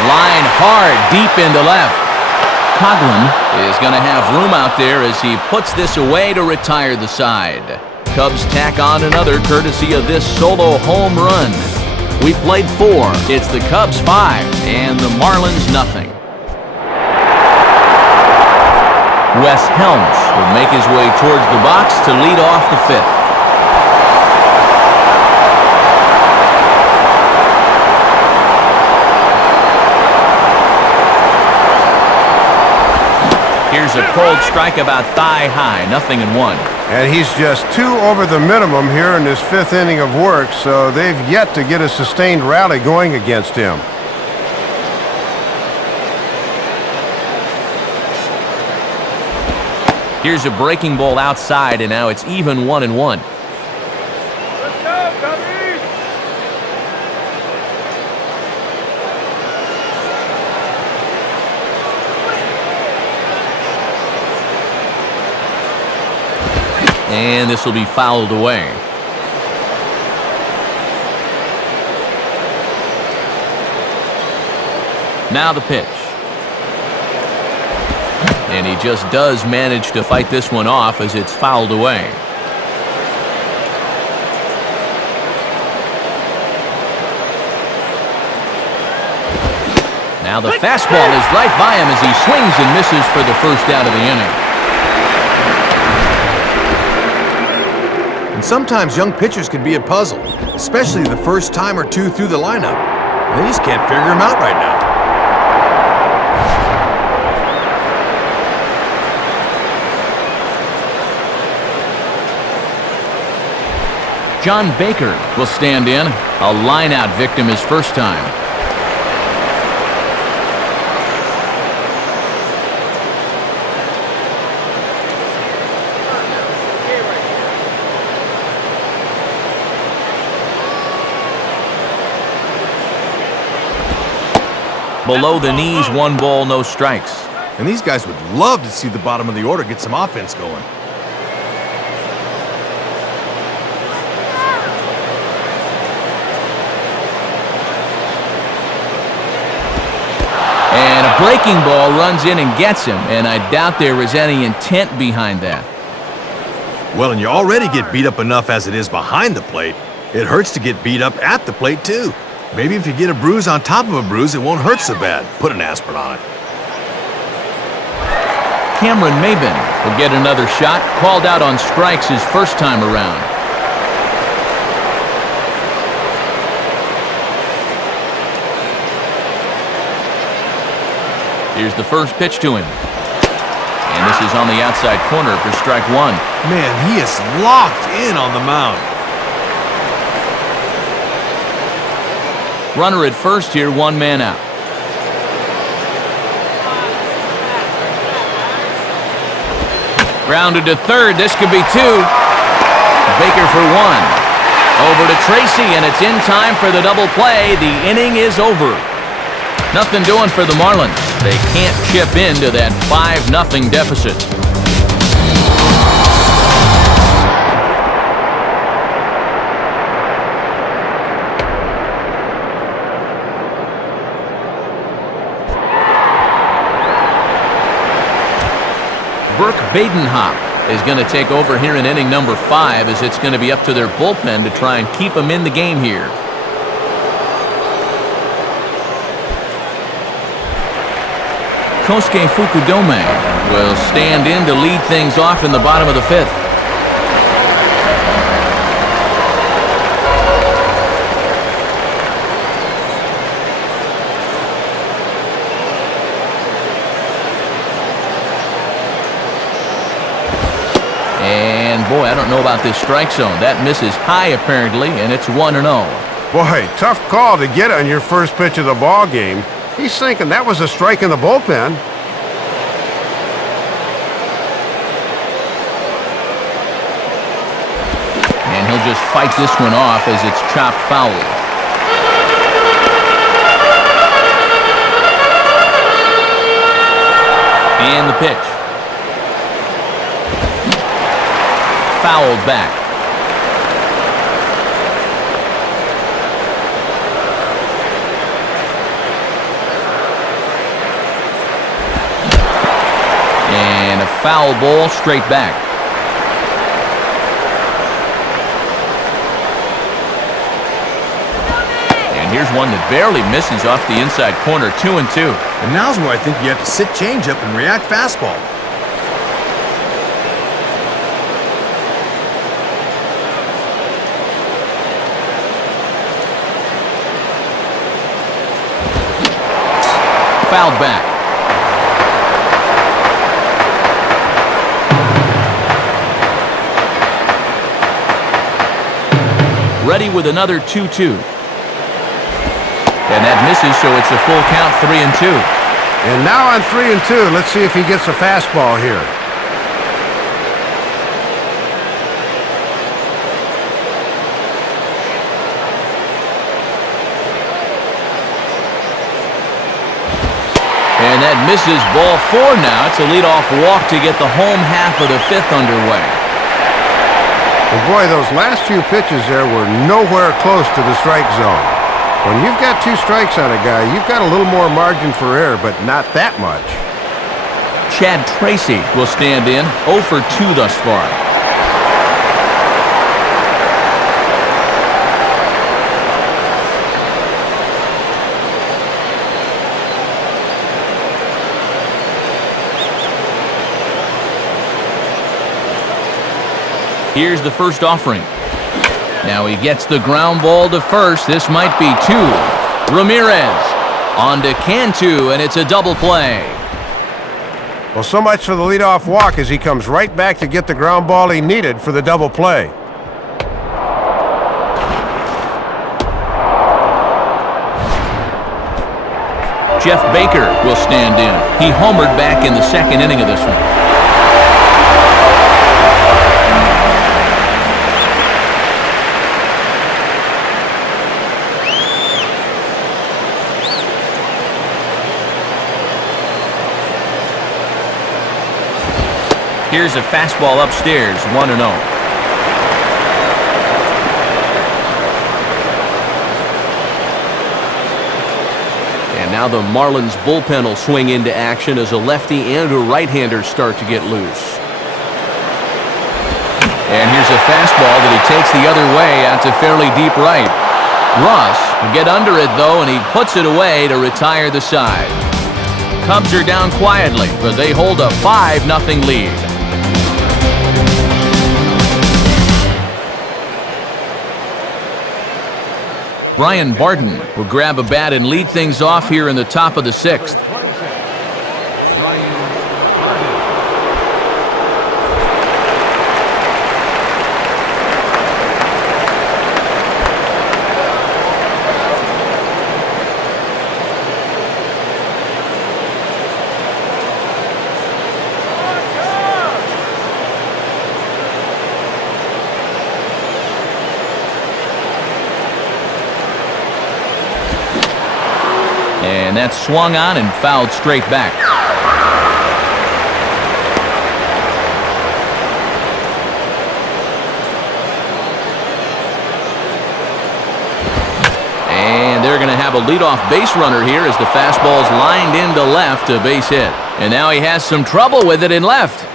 Line hard, deep into left. Coughlin is going to have room out there as he puts this away to retire the side. Cubs tack on another courtesy of this solo home run. We played 4. It's the Cubs 5 and the Marlins nothing. Wes Helms will make his way towards the box to lead off the 5th. Here's a cold strike about thigh high, 0-1. And he's just 2 over the minimum here in this 5th inning of work, so they've yet to get a sustained rally going against him. Here's a breaking ball outside, and now it's even 1-1. Let's go, Cubbies! And this will be fouled away. Now the pitch. And he just does manage to fight this one off as it's fouled away. Now the fastball is right by him as he swings and misses for the first out of the inning. And sometimes young pitchers can be a puzzle, especially the first time or two through the lineup. They just can't figure him out right now. John Baker will stand in. A line-out victim his first time. Below the knees, 1 ball, no strikes. And these guys would love to see the bottom of the order get some offense going. And a breaking ball runs in and gets him, and I doubt there was any intent behind that. Well, and you already get beat up enough as it is behind the plate. It hurts to get beat up at the plate, too. Maybe if you get a bruise on top of a bruise, it won't hurt so bad. Put an aspirin on it. Cameron Maben will get another shot, called out on strikes his first time around. Here's the first pitch to him. And this is on the outside corner for strike 1. Man, he is locked in on the mound. Runner at first here, 1 man out. Grounded to third. This could be 2. Baker for 1. Over to Tracy, and it's in time for the double play. The inning is over. Nothing doing for the Marlins. They can't chip into that 5-0 deficit. Burke Badenhop is going to take over here in inning number 5, as it's going to be up to their bullpen to try and keep them in the game here. Kosuke Fukudome will stand in to lead things off in the bottom of the 5th. And boy, I don't know about this strike zone. That misses high apparently, and it's 1-0. Boy, tough call to get on your first pitch of the ball game. He's thinking that was a strike in the bullpen. And he'll just fight this one off as it's chopped foul. And the pitch. Fouled back. And a foul ball straight back. And here's one that barely misses off the inside corner, 2-2. And now's where I think you have to sit changeup and react fastball. Fouled back. Ready with another 2-2. And that misses, so it's a full count, 3-2. And now on 3-2, let's see if he gets a fastball here. And that misses, ball 4 now. It's a leadoff walk to get the home half of the 5th underway. And boy, those last few pitches there were nowhere close to the strike zone. When you've got 2 strikes on a guy, you've got a little more margin for error, but not that much. Chad Tracy will stand in, 0 for 2 thus far. Here's the first offering. Now he gets the ground ball to first. This might be 2. Ramirez on to Cantu, and it's a double play. Well, so much for the leadoff walk as he comes right back to get the ground ball he needed for the double play. Jeff Baker will stand in. He homered back in the second inning of this one. Here's a fastball upstairs, 1-0. And now the Marlins bullpen will swing into action as a lefty and a right-hander start to get loose. And here's a fastball that he takes the other way out to fairly deep right. Ross will get under it, though, and he puts it away to retire the side. Cubs are down quietly, but they hold a 5-0 lead. Brian Barton will grab a bat and lead things off here in the top of the 6th. And that's swung on and fouled straight back. And they're going to have a leadoff base runner here as the fastball's lined into left, a base hit. And now he has some trouble with it in left.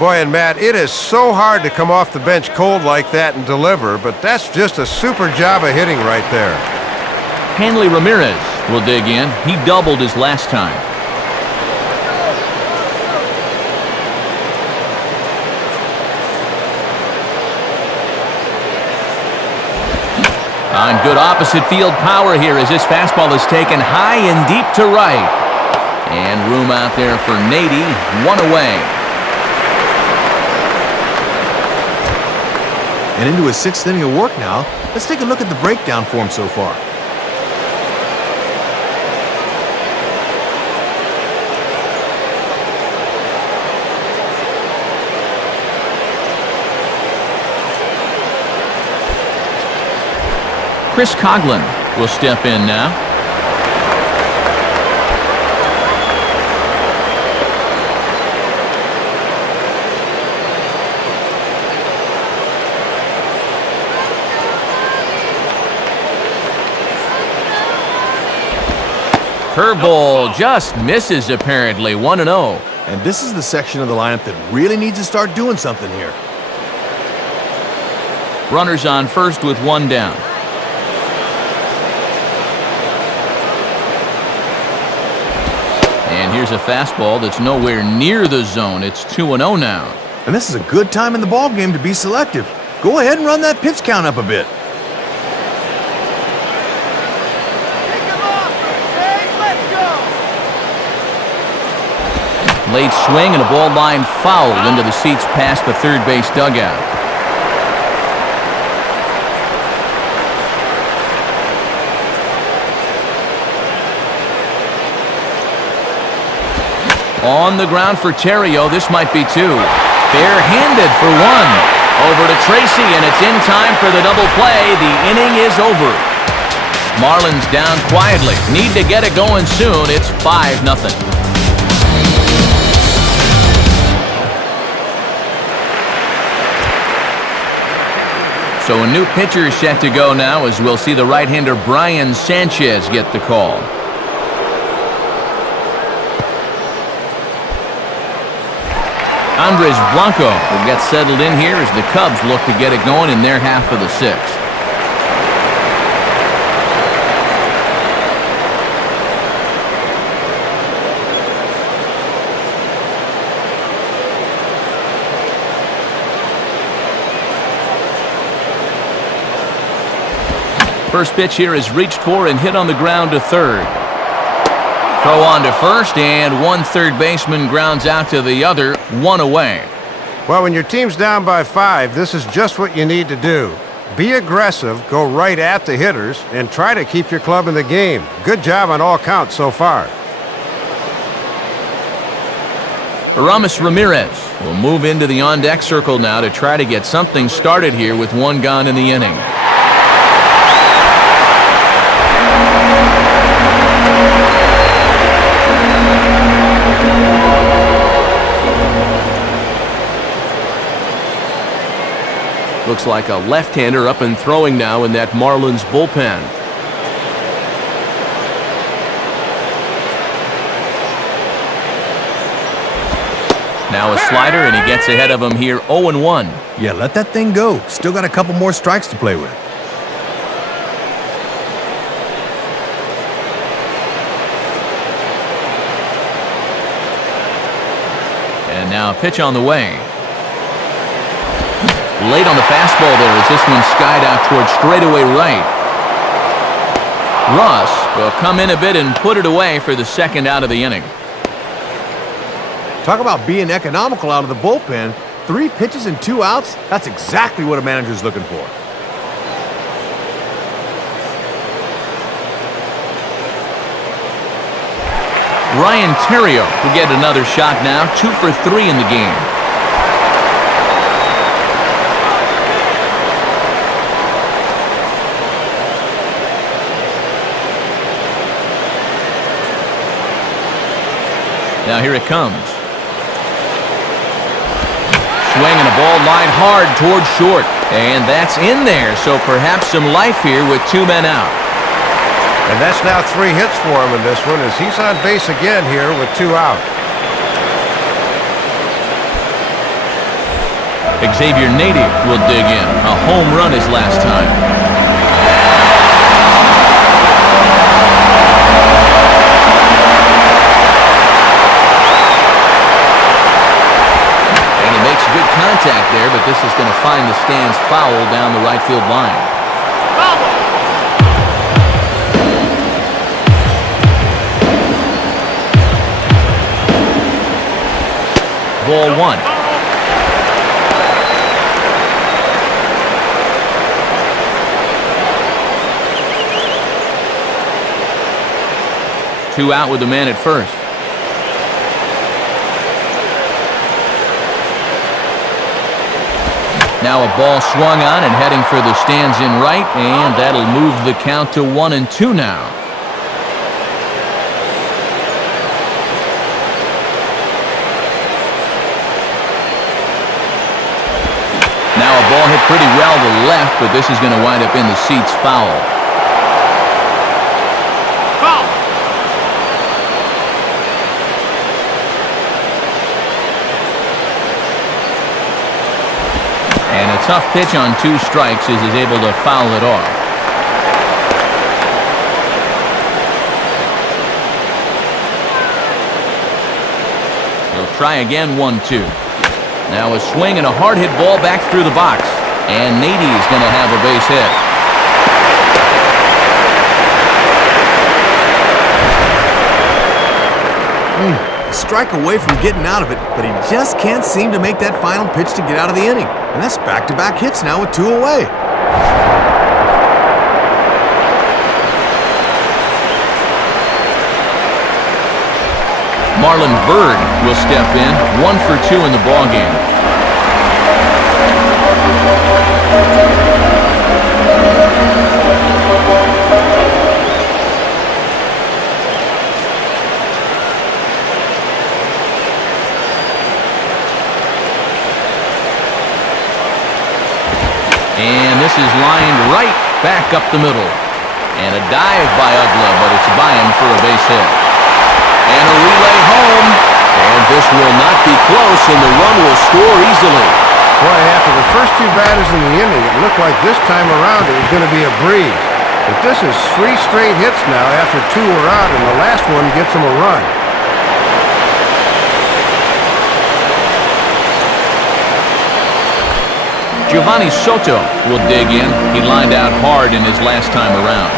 Boy, and Matt, it is so hard to come off the bench cold like that and deliver, but that's just a super job of hitting right there. Hanley Ramirez will dig in. He doubled his last time. On good opposite field power here as this fastball is taken high and deep to right. And room out there for Nady, 1 away. And into his 6th inning of work now. Let's take a look at the breakdown for him so far. Chris Coughlin will step in now. Curveball just misses apparently, 1-0. And this is the section of the lineup that really needs to start doing something here. Runners on first with 1 down. And here's a fastball that's nowhere near the zone. It's 2-0 now. And this is a good time in the ball game to be selective. Go ahead and run that pitch count up a bit. Late swing and a ball line fouled into the seats past the third base dugout. On the ground for Terrio. This might be 2. Barehanded for 1. Over to Tracy, and it's in time for the double play. The inning is over. Marlins down quietly. Need to get it going soon. It's 5-0. So a new pitcher is set to go now as we'll see the right-hander Brian Sanchez get the call. Andres Blanco will get settled in here as the Cubs look to get it going in their half of the 6th. first pitch here is reached for and hit on the ground to third. Throw on to first, and one third baseman grounds out to the other, one away. Well, when your team's down by 5, this is just what you need to do. Be aggressive, go right at the hitters, and try to keep your club in the game. Good job on all counts so far. Aramis Ramirez will move into the on-deck circle now to try to get something started here with one gone in the inning. Looks like a left-hander up and throwing now in that Marlins bullpen. Now a slider, and he gets ahead of him here 0-1. Yeah, let that thing go. Still got a couple more strikes to play with. And now a pitch on the way. Late on the fastball there as this one skied out towards straightaway right. Ross will come in a bit and put it away for the second out of the inning. Talk about being economical out of the bullpen. 3 pitches and 2 outs. That's exactly what a manager's looking for. Ryan Theriot will get another shot now, 2 for 3 in the game. Now here it comes. Swing and a ball lined hard towards short. And that's in there, so perhaps some life here with 2 men out. And that's now 3 hits for him in this one as he's on base again here with 2 out. Xavier Native will dig in. A home run his last time. Good contact there, but this is going to find the stands foul down the right field line. Ball 1. Two out with the man at first. Now a ball swung on and heading for the stands in right, and that'll move the count to 1-2 now. Now a ball hit pretty well to left, but this is going to wind up in the seats foul. And a tough pitch on 2 strikes as he's able to foul it off. He'll try again, 1-2. Now a swing and a hard hit ball back through the box. And Nady's going to have a base hit. A strike away from getting out of it, but he just can't seem to make that final pitch to get out of the inning. And that's back-to-back hits now with 2 away. Marlon Byrd will step in, 1 for 2 in the ballgame. And this is lined right back up the middle. And a dive by Ugla, but it's by him for a base hit. And a relay home. And this will not be close, and the run will score easily. Boy, after the first 2 batters in the inning, it looked like this time around it was going to be a breeze. But this is 3 straight hits now after 2 were out, and the last one gets him a run. Giovanni Soto will dig in. He lined out hard in his last time around.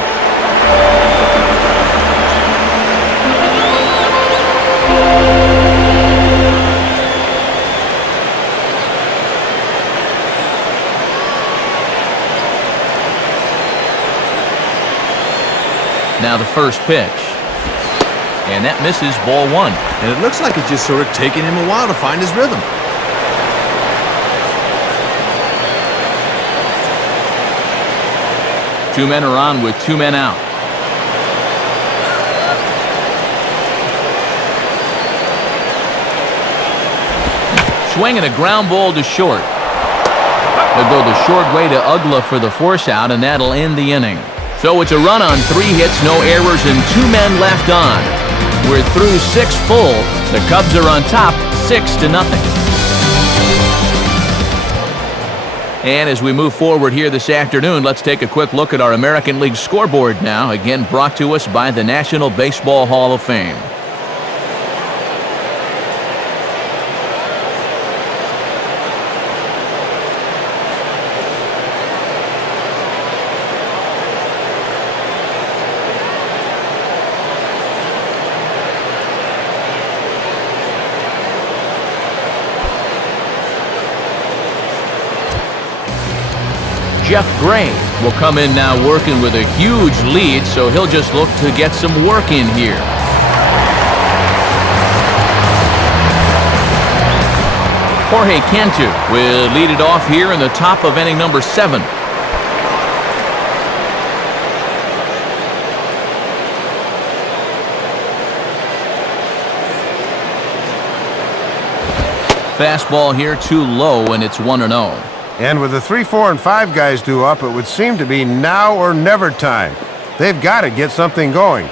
Now the first pitch. And that misses, ball one. And it looks like it's just sort of taking him a while to find his rhythm. Two men are on with two men out. Swinging a ground ball to short. They'll go the short way to Ugla for the force out, and that'll end the inning. So it's a run on 3 hits, no errors, and 2 men left on. We're through 6 full. The Cubs are on top, 6-0. And as we move forward here this afternoon, let's take a quick look at our American League scoreboard now, again brought to us by the National Baseball Hall of Fame. Jeff Gray will come in now working with a huge lead, so he'll just look to get some work in here. Jorge Cantu will lead it off here in the top of inning number 7. Fastball here too low, and it's 1-0. And with the 3, 4, and 5 guys due up, it would seem to be now or never time. They've got to get something going.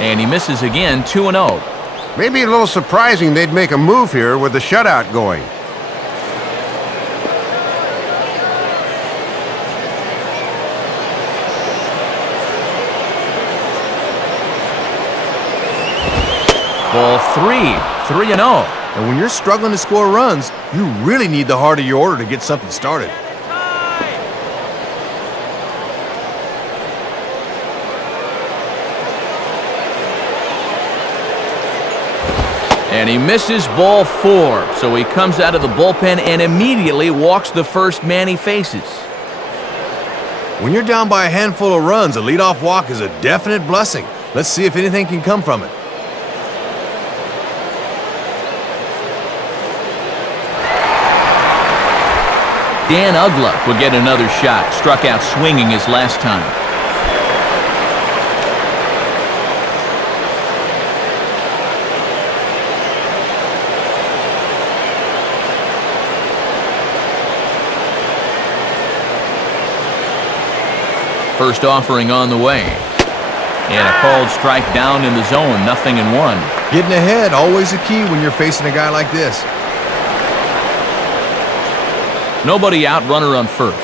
And he misses again, 2-0. Maybe a little surprising they'd make a move here with the shutout going. Ball 3-0. And when you're struggling to score runs, you really need the heart of your order to get something started. And he misses, ball 4. So he comes out of the bullpen and immediately walks the first man he faces. When you're down by a handful of runs, a leadoff walk is a definite blessing. Let's see if anything can come from it. Dan Ugla will get another shot. Struck out swinging his last time. First offering on the way. And a called strike down in the zone. 0-1. Getting ahead, always a key when you're facing a guy like this. Nobody out, runner on first.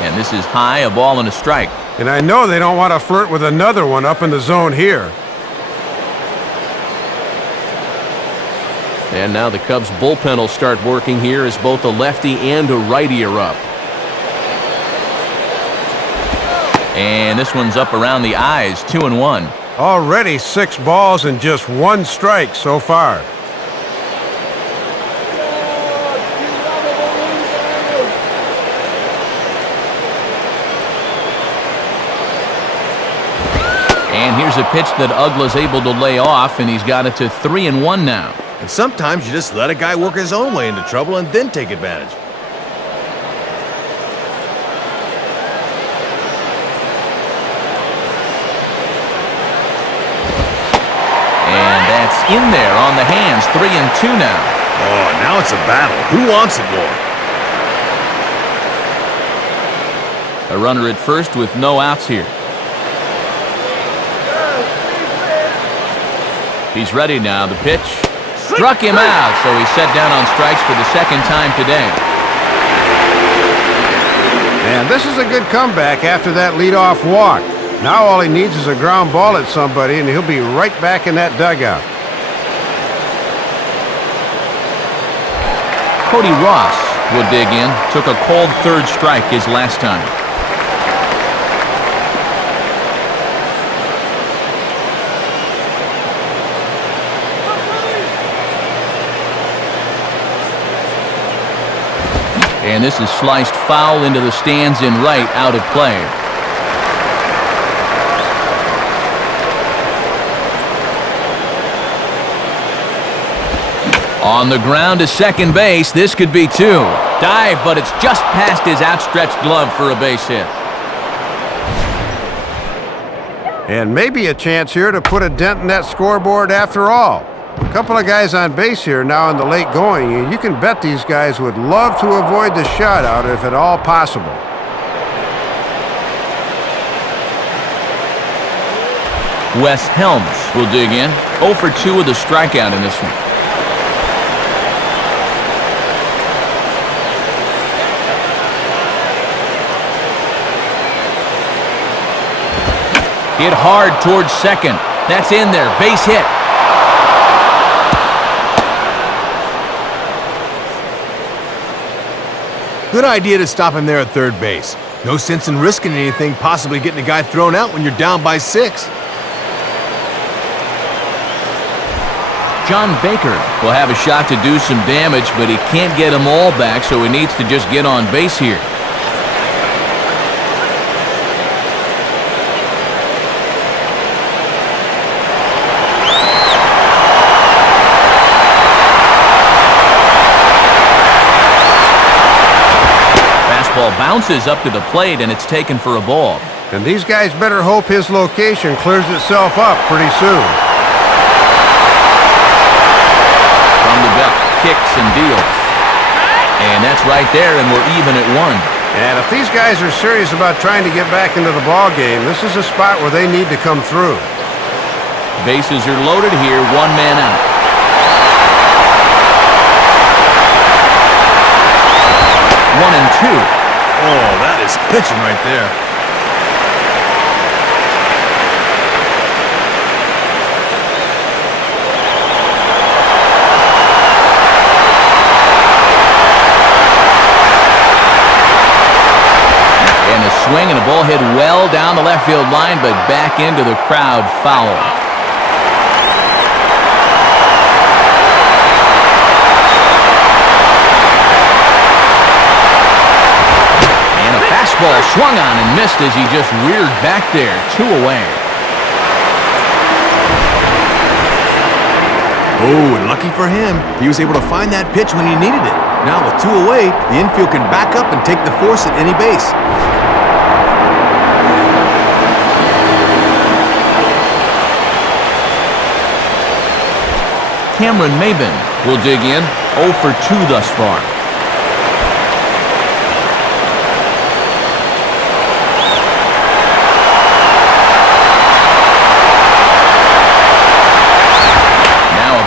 And this is high, a ball and a strike. And I know they don't want to flirt with another one up in the zone here. And now the Cubs bullpen will start working here as both a lefty and a righty are up. And this one's up around the eyes, 2-1. Already 6 balls and just 1 strike so far. And here's a pitch that Ugla's able to lay off, and he's got it to 3-1 now. And sometimes you just let a guy work his own way into trouble and then take advantage. In there on the hands, 3-2 now. Oh, now it's a battle. Who wants it more? A runner at first with no outs here. He's ready now. The pitch struck him out, so he's set down on strikes for the second time today. And this is a good comeback after that leadoff walk. Now all he needs is a ground ball at somebody, and he'll be right back in that dugout. Cody Ross will dig in. Took a called third strike his last time. And this is sliced foul into the stands in right, out of play. On the ground to second base, this could be two. Dive, but it's just past his outstretched glove for a base hit. And maybe a chance here to put a dent in that scoreboard after all. A couple of guys on base here now in the late going, and you can bet these guys would love to avoid the shutout if at all possible. Wes Helms will dig in. 0 for 2 with a strikeout in this one. Hit hard towards second. That's in there. Base hit. Good idea to stop him there at third base. No sense in risking anything, possibly getting a guy thrown out when you're down by 6. John Baker will have a shot to do some damage, but he can't get them all back, so he needs to just get on base here. Fastball bounces up to the plate, and it's taken for a ball. And these guys better hope his location clears itself up pretty soon. From the belt, kicks and deals. And that's right there, and we're even at 1. And if these guys are serious about trying to get back into the ball game, this is a spot where they need to come through. Bases are loaded here, 1 man out. One and two. Oh, that is pitching right there. And a swing and a ball hit well down the left field line, but back into the crowd, foul. Fastball swung on and missed as he just reared back there. 2 away. Oh, and lucky for him, he was able to find that pitch when he needed it. Now with 2 away, the infield can back up and take the force at any base. Cameron Maben will dig in. 0 for 2 thus far.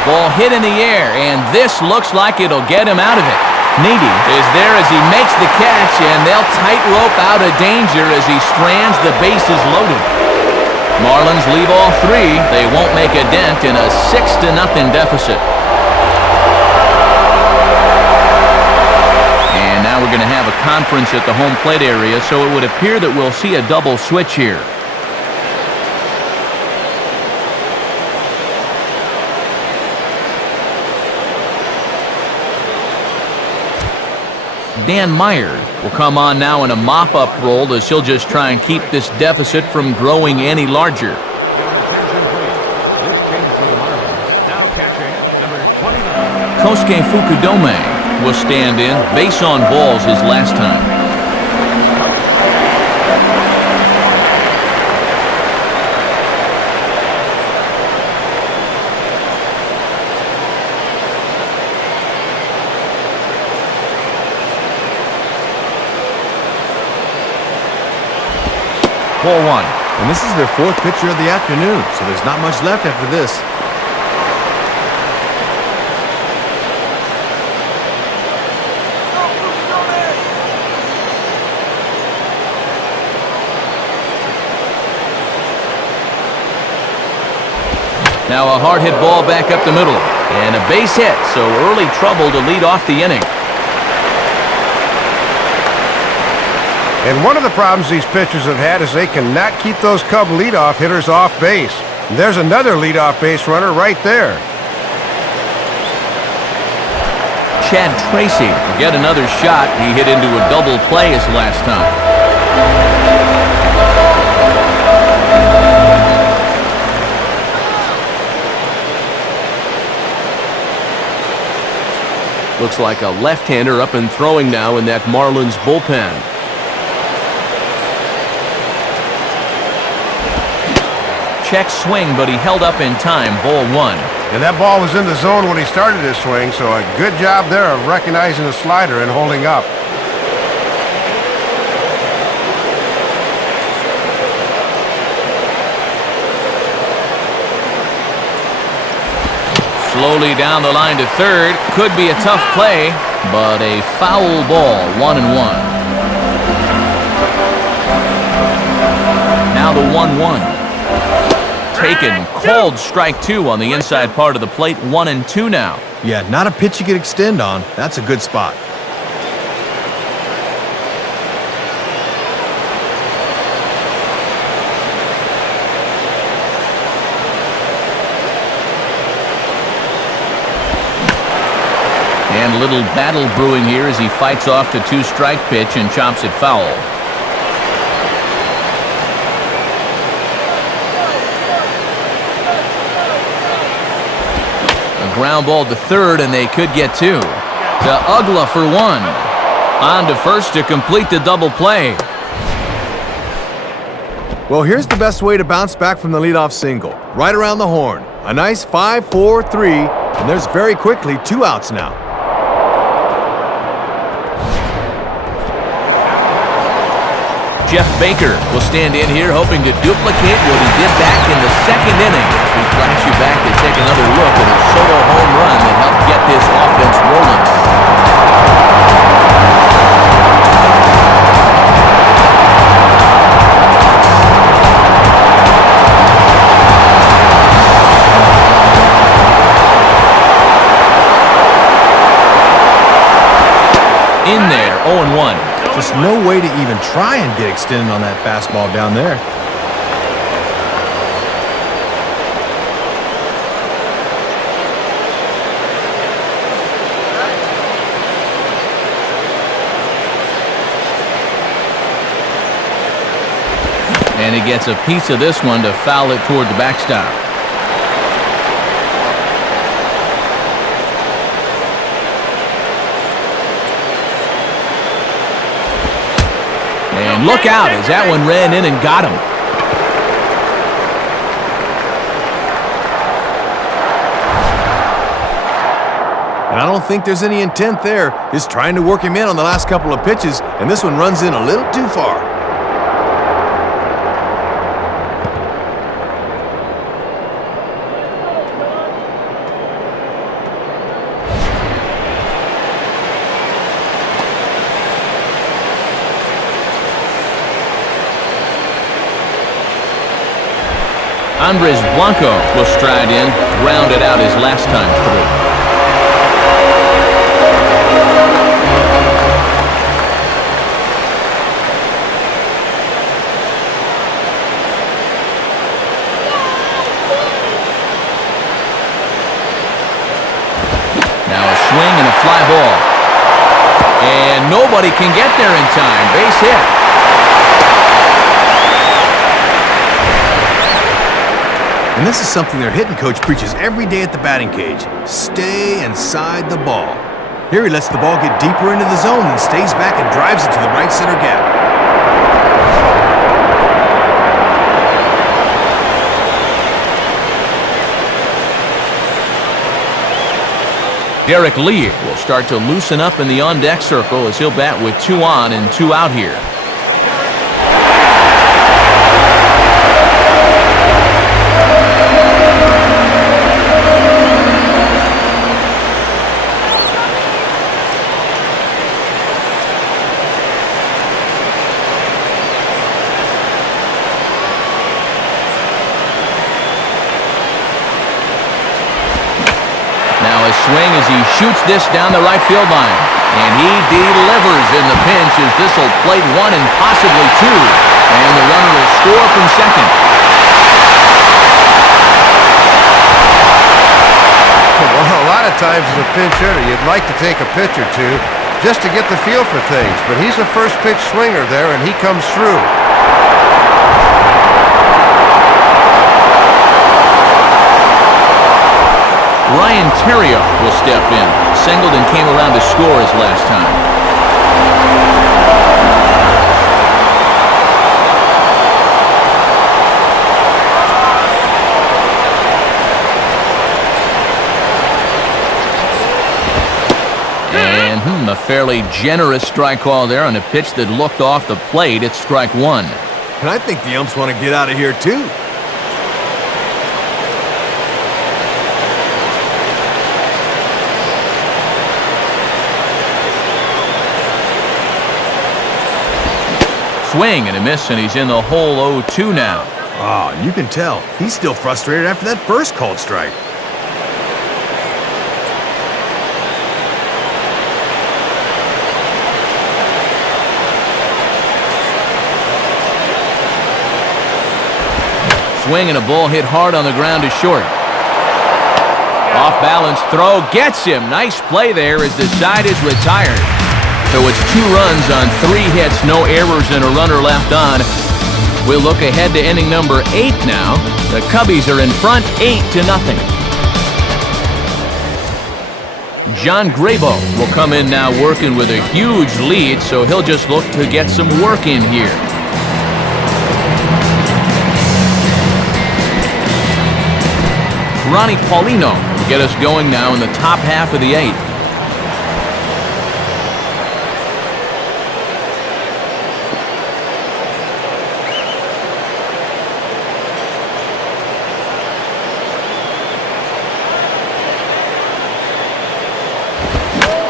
Ball hit in the air, and this looks like it'll get him out of it. Needy is there as he makes the catch, and they'll tightrope out of danger as he strands the bases loaded. Marlins leave all 3. They won't make a dent in a 6-0 deficit. And now we're going to have a conference at the home plate area, so it would appear that we'll see a double switch here. Dan Meyer will come on now in a mop-up role as he'll just try and keep this deficit from growing any larger. Your attention, please. This change for the Marlins. Now catching number 29. Kosuke Fukudome will stand in. Base on balls his last time. Ball 1. And this is their 4th pitcher of the afternoon, so there's not much left after this. Now a hard hit ball back up the middle. And a base hit, so early trouble to lead off the inning. And one of the problems these pitchers have had is they cannot keep those Cub leadoff hitters off base. There's another leadoff base runner right there. Chad Tracy will get another shot. He hit into a double play his last time. Looks like a left-hander up and throwing now in that Marlins bullpen. Check swing, but he held up in time. Ball one. And that ball was in the zone when he started his swing, so a good job there of recognizing the slider and holding up. Slowly down the line to third. Could be a tough play, but a foul ball. 1-1. Now the 1-1. Taken. Called strike two on the inside part of the plate. 1-2 now. Yeah, not a pitch you could extend on. That's a good spot. And a little battle brewing here as he fights off the two-strike pitch and chops it foul. A ground ball to third, and they could get two. To Ugla for one. On to first to complete the double play. Well, here's the best way to bounce back from the leadoff single. Right around the horn. A nice 5-4-3, and there's very quickly 2 outs now. Jeff Baker will stand in here hoping to duplicate what he did back in the second inning. We flash you back to take another look at a solo home run that helped get this offense rolling. In there, 0-1. Just no way to even try and get extended on that fastball down there. And he gets a piece of this one to foul it toward the backstop. And look out as that one ran in and got him. And I don't think there's any intent there. Just trying to work him in on the last couple of pitches, and this one runs in a little too far. Andres Blanco will stride in, rounded out his last time through. Now a swing and a fly ball. And nobody can get there in time. Base hit. And this is something their hitting coach preaches every day at the batting cage. Stay inside the ball. Here he lets the ball get deeper into the zone and stays back and drives it to the right center gap. Derek Lee will start to loosen up in the on-deck circle as he'll bat with 2 on and 2 out here. swing as he shoots this down the right field line. And he delivers in the pinch as this will plate one and possibly two. And the runner will score from second. Well, a lot of times as a pinch hitter, you'd like to take a pitch or two just to get the feel for things. But he's a first pitch swinger there, and he comes through. Ryan Theriot will step in. Singleton came around to score his last time. And a fairly generous strike call there on a pitch that looked off the plate. It's strike one. And I think the umps want to get out of here, too. Swing and a miss, and he's in the hole 0-2 now. Oh, and you can tell. He's still frustrated after that first called strike. Swing and a ball hit hard on the ground to short. Off balance throw gets him. Nice play there as the side is retired. So it's 2 runs on 3 hits, no errors, and a runner left on. We'll look ahead to inning number 8 now. The Cubbies are in front 8-0. John Grabo will come in now working with a huge lead, so he'll just look to get some work in here. Ronnie Paulino will get us going now in the top half of the 8th.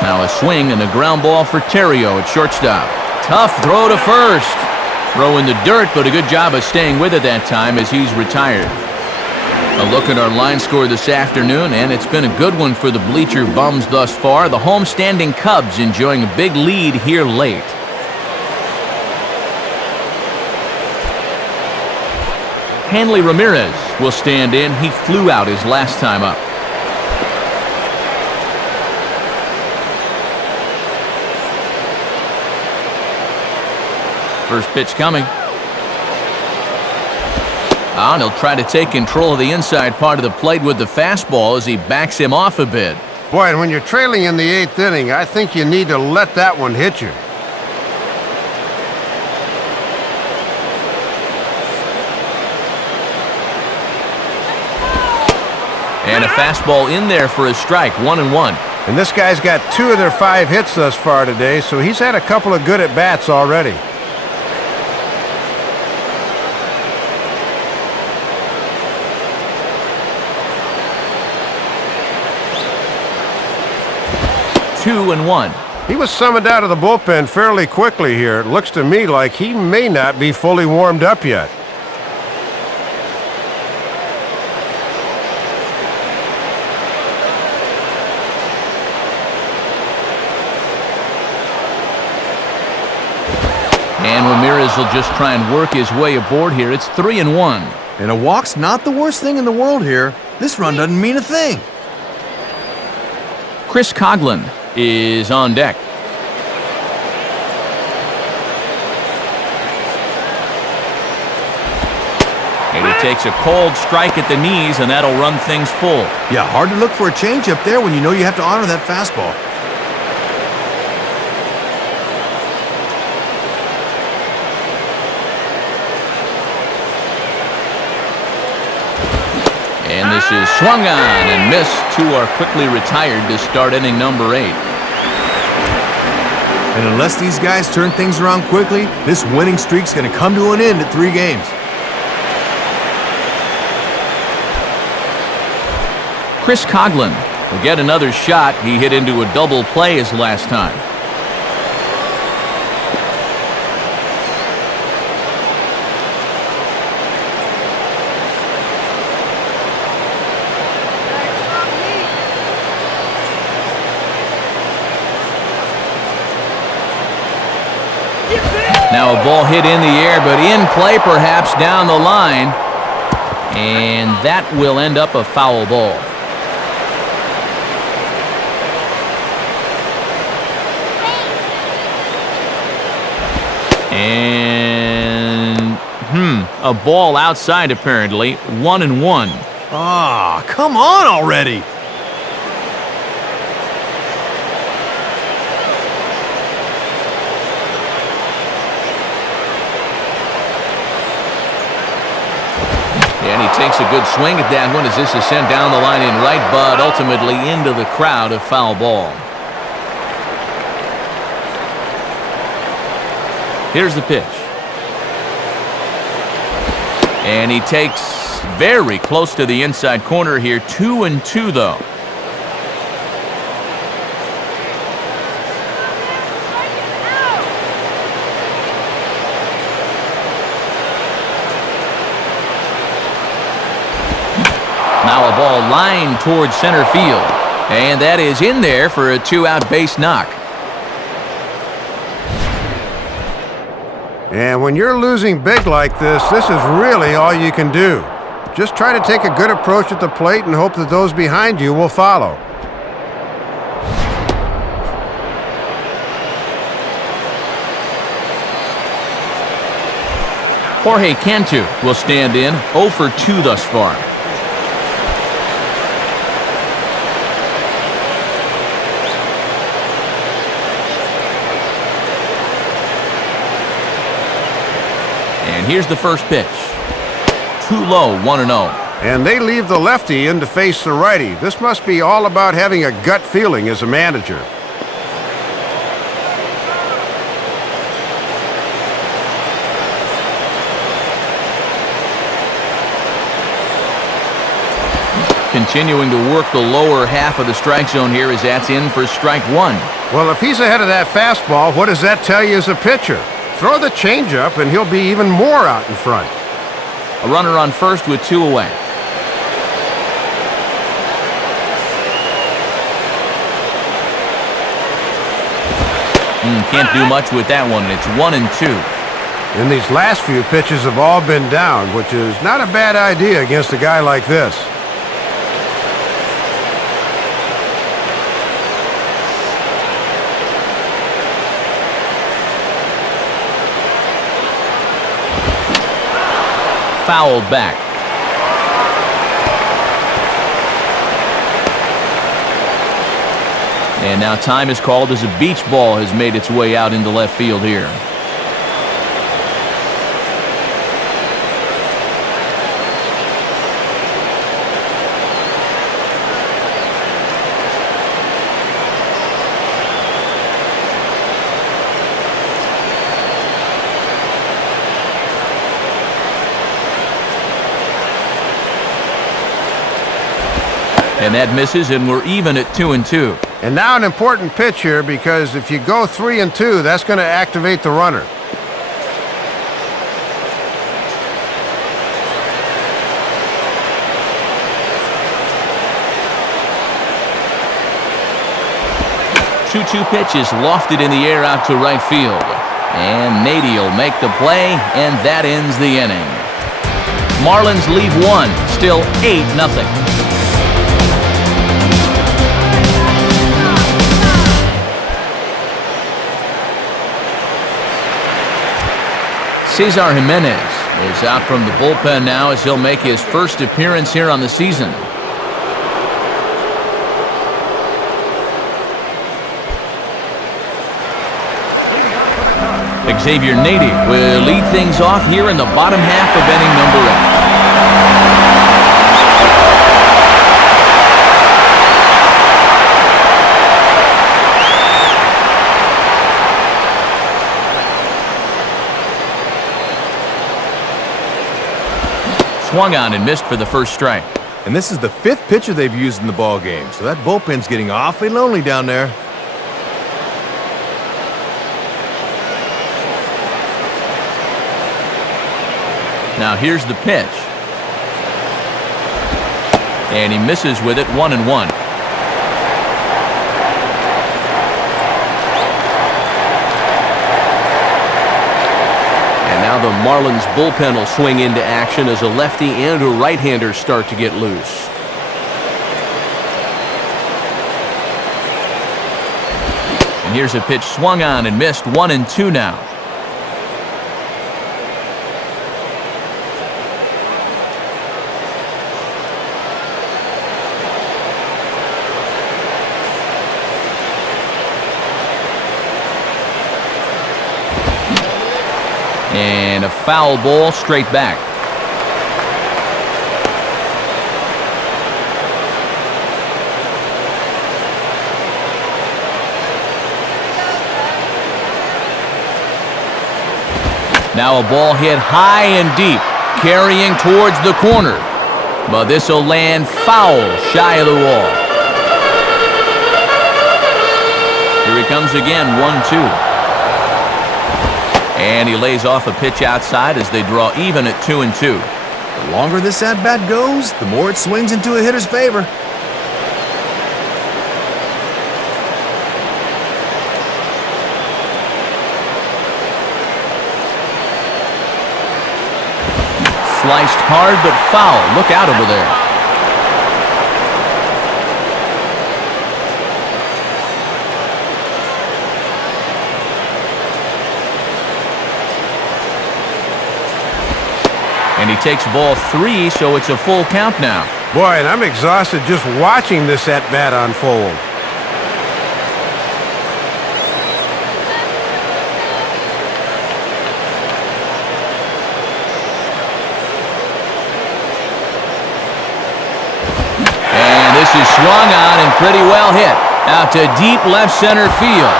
Now a swing and a ground ball for Theriot at shortstop. Tough throw to first. Throw in the dirt, but a good job of staying with it that time as he's retired. A look at our line score this afternoon, and it's been a good one for the bleacher bums thus far. The home-standing Cubs enjoying a big lead here late. Hanley Ramirez will stand in. He flew out his last time up. First pitch coming. And he'll try to take control of the inside part of the plate with the fastball as he backs him off a bit. Boy, and when you're trailing in the 8th inning, I think you need to let that one hit you. And a fastball in there for a strike, 1-1. And this guy's got 2 of their 5 hits thus far today, so he's had a couple of good at-bats already. Two and one. He was summoned out of the bullpen fairly quickly here. It looks to me like he may not be fully warmed up yet. And Ramirez will just try and work his way aboard here. It's 3-1. And a walk's not the worst thing in the world here. This run doesn't mean a thing. Chris Coghlan is on deck. And he takes a cold strike at the knees, and that'll run things full. Yeah, hard to look for a change up there when you know you have to honor that fastball. And this is swung on and missed. 2 are quickly retired to start inning number 8. And unless these guys turn things around quickly, this winning streak's going to come to an end at 3 games. Chris Coghlan will get another shot. He hit into a double play his last time. Now a ball hit in the air, but in play perhaps down the line. And that will end up a foul ball. And a ball outside apparently. 1-1. Ah, come on already. And he takes a good swing at that one as this is sent down the line in right, but ultimately into the crowd, a foul ball. Here's the pitch. And he takes very close to the inside corner here. 2-2 though. Now a ball lined towards center field. And that is in there for a 2-out base knock. And when you're losing big like this is really all you can do. Just try to take a good approach at the plate and hope that those behind you will follow. Jorge Cantu will stand in. 0 for 2 thus far. And here's the first pitch. Too low, 1-0. And they leave the lefty in to face the righty. This must be all about having a gut feeling as a manager. Continuing to work the lower half of the strike zone here as that's in for strike 1. Well, if he's ahead of that fastball, what does that tell you as a pitcher? Throw the changeup and he'll be even more out in front. A runner on first with 2 away. Can't do much with that one. It's 1-2. And these last few pitches have all been down, which is not a bad idea against a guy like this. Fouled back. And now time is called as a beach ball has made its way out into left field here. And that misses, and we're even at 2-2. And now an important pitch here, because if you go 3-2, that's going to activate the runner. Two pitches lofted in the air out to right field. And Nady will make the play, and that ends the inning. Marlins leave 1, still 8-0. Cesar Jimenez is out from the bullpen now as he'll make his first appearance here on the season. Xavier Nady will lead things off here in the bottom half of inning number 8. Swung on and missed for the first strike. And this is the 5th pitcher they've used in the ball game, so that bullpen's getting awfully lonely down there. Now here's the pitch. And he misses with it, 1-1. Marlins bullpen will swing into action as a lefty and a right-hander start to get loose. And here's a pitch swung on and missed. 1-2 now. And a foul ball straight back. Now a ball hit high and deep, carrying towards the corner. But this will land foul shy of the wall. Here he comes again, 1-2. And he lays off a pitch outside as they draw even at 2-2. The longer this at-bat goes, the more it swings into a hitter's favor. Sliced hard but foul. Look out over there. And he takes ball 3, so it's a full count now. Boy, and I'm exhausted just watching this at-bat unfold. And this is swung on and pretty well hit. Out to deep left center field.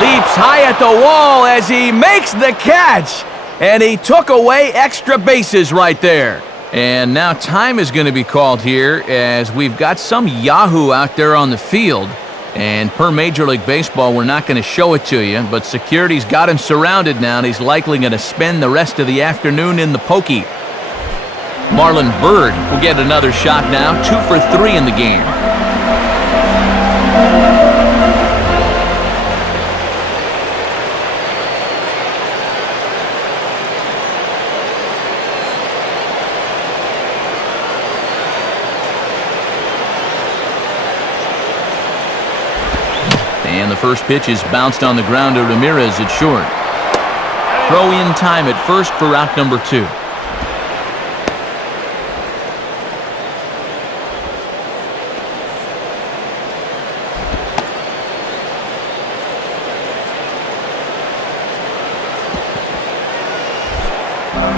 Leaps high at the wall as he makes the catch. And he took away extra bases right there. And now time is going to be called here as we've got some Yahoo out there on the field. And per Major League Baseball, we're not going to show it to you, but security's got him surrounded now, and he's likely going to spend the rest of the afternoon in the pokey. Marlon Byrd will get another shot now, 2 for 3 in the game. And the first pitch is bounced on the ground to Ramirez at short. Throw in time at first for out number 2.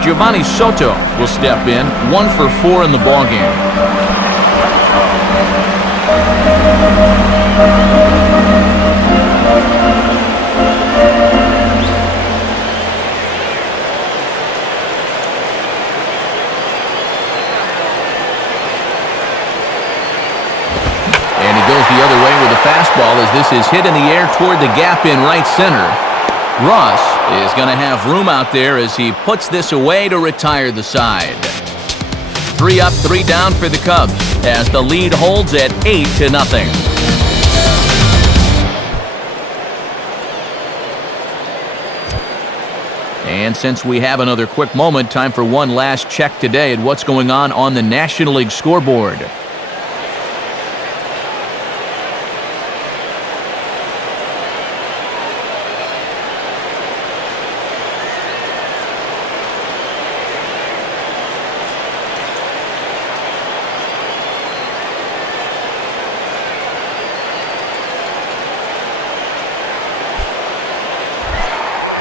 Giovanni Soto will step in, 1 for 4 in the ballgame. And he goes the other way with a fastball as this is hit in the air toward the gap in right center. Ross is going to have room out there as he puts this away to retire the side. 3 up, 3 down for the Cubs as the lead holds at 8-0. And since we have another quick moment, time for one last check today at what's going on the National League scoreboard.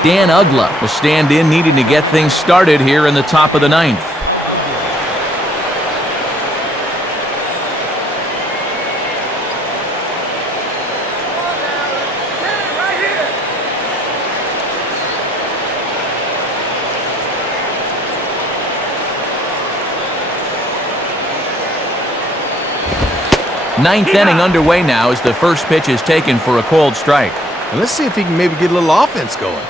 Dan Uggla will stand in, needing to get things started here in the top of the 9th. Ninth inning underway now as the first pitch is taken for a cold strike. And let's see if he can maybe get a little offense going.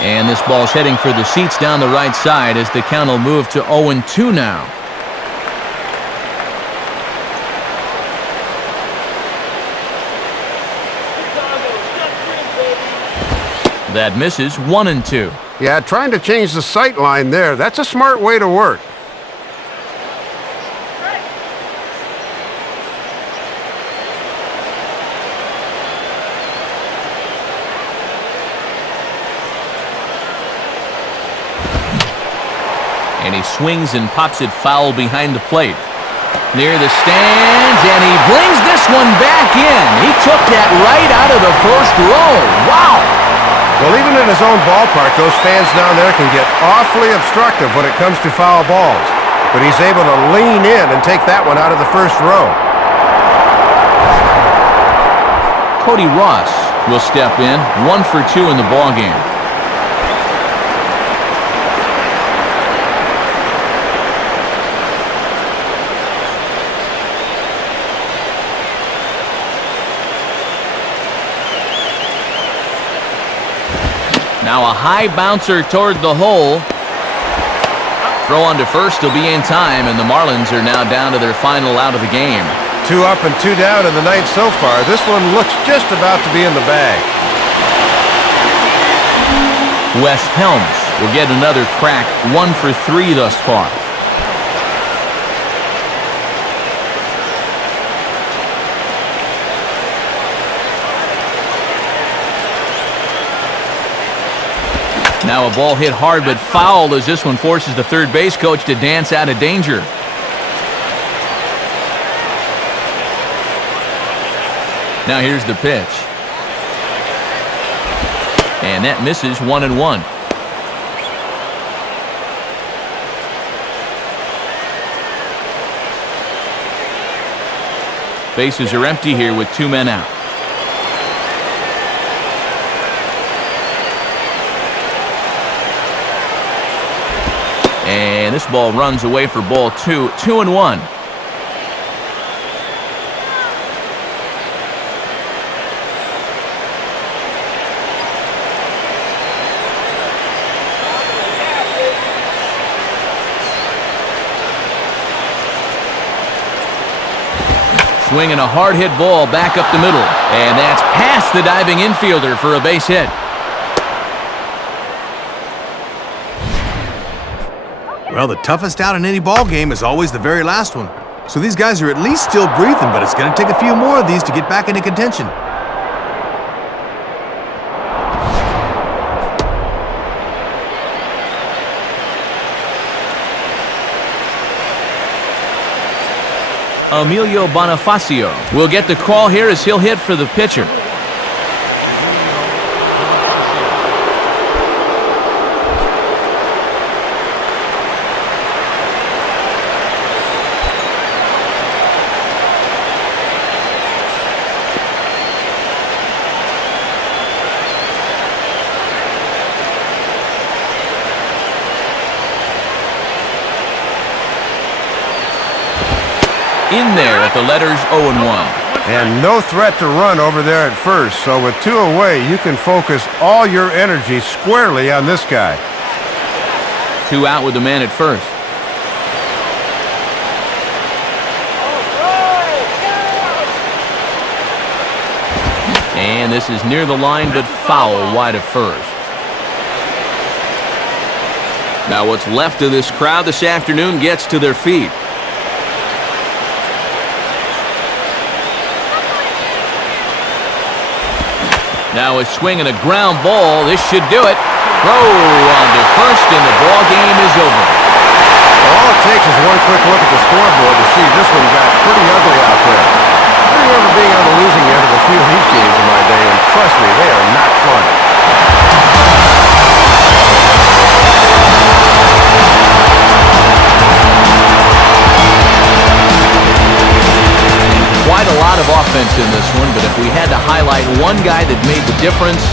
And this ball's heading for the seats down the right side as the count will move to 0-2 now. That misses 1-2. Yeah, trying to change the sight line there. That's a smart way to work. And he swings and pops it foul behind the plate. Near the stands, and he brings this one back in. He took that right out of the first row. Wow! Well, even in his own ballpark, those fans down there can get awfully obstructive when it comes to foul balls. But he's able to lean in and take that one out of the first row. Cody Ross will step in, 1 for 2 in the ballgame. Now a high bouncer toward the hole. Throw on to first will be in time, and the Marlins are now down to their final out of the game. 2 up and 2 down in the ninth so far. This one looks just about to be in the bag. Wes Helms will get another crack, 1 for 3 thus far. Now a ball hit hard but foul as this one forces the third base coach to dance out of danger. Now here's the pitch. And that misses 1-1. Bases are empty here with 2 men out. And this ball runs away for ball 2, 2-1. Swinging a hard hit ball back up the middle. And that's past the diving infielder for a base hit. Well, the toughest out in any ball game is always the very last one. So these guys are at least still breathing, but it's going to take a few more of these to get back into contention. Emilio Bonifacio will get the call here as he'll hit for the pitcher. In there at the letters 0-1. And no threat to run over there at first, so with 2 away, you can focus all your energy squarely on this guy. 2 out with the man at first. And this is near the line, but foul wide of first. Now what's left of this crowd this afternoon gets to their feet. Now a swing and a ground ball. This should do it. Throw on to first, and the ball game is over. Well, all it takes is one quick look at the scoreboard to see this one got pretty ugly out there. I remember being on the losing end of a few of these games in my day, and trust me, they are not fun. Quite a lot of offense in this one, but if we had to highlight one guy that made the difference,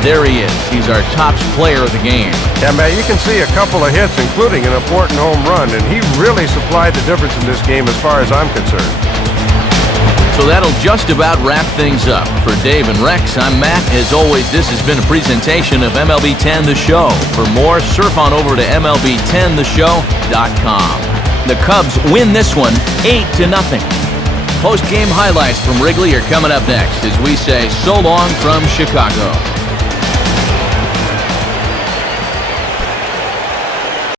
there he is. He's our top player of the game. Yeah, Matt, you can see a couple of hits, including an important home run, and he really supplied the difference in this game as far as I'm concerned. So that'll just about wrap things up. For Dave and Rex, I'm Matt. As always, this has been a presentation of MLB 10 The Show. For more, surf on over to MLB10theshow.com. The Cubs win this one 8-0. Post-game highlights from Wrigley are coming up next as we say so long from Chicago.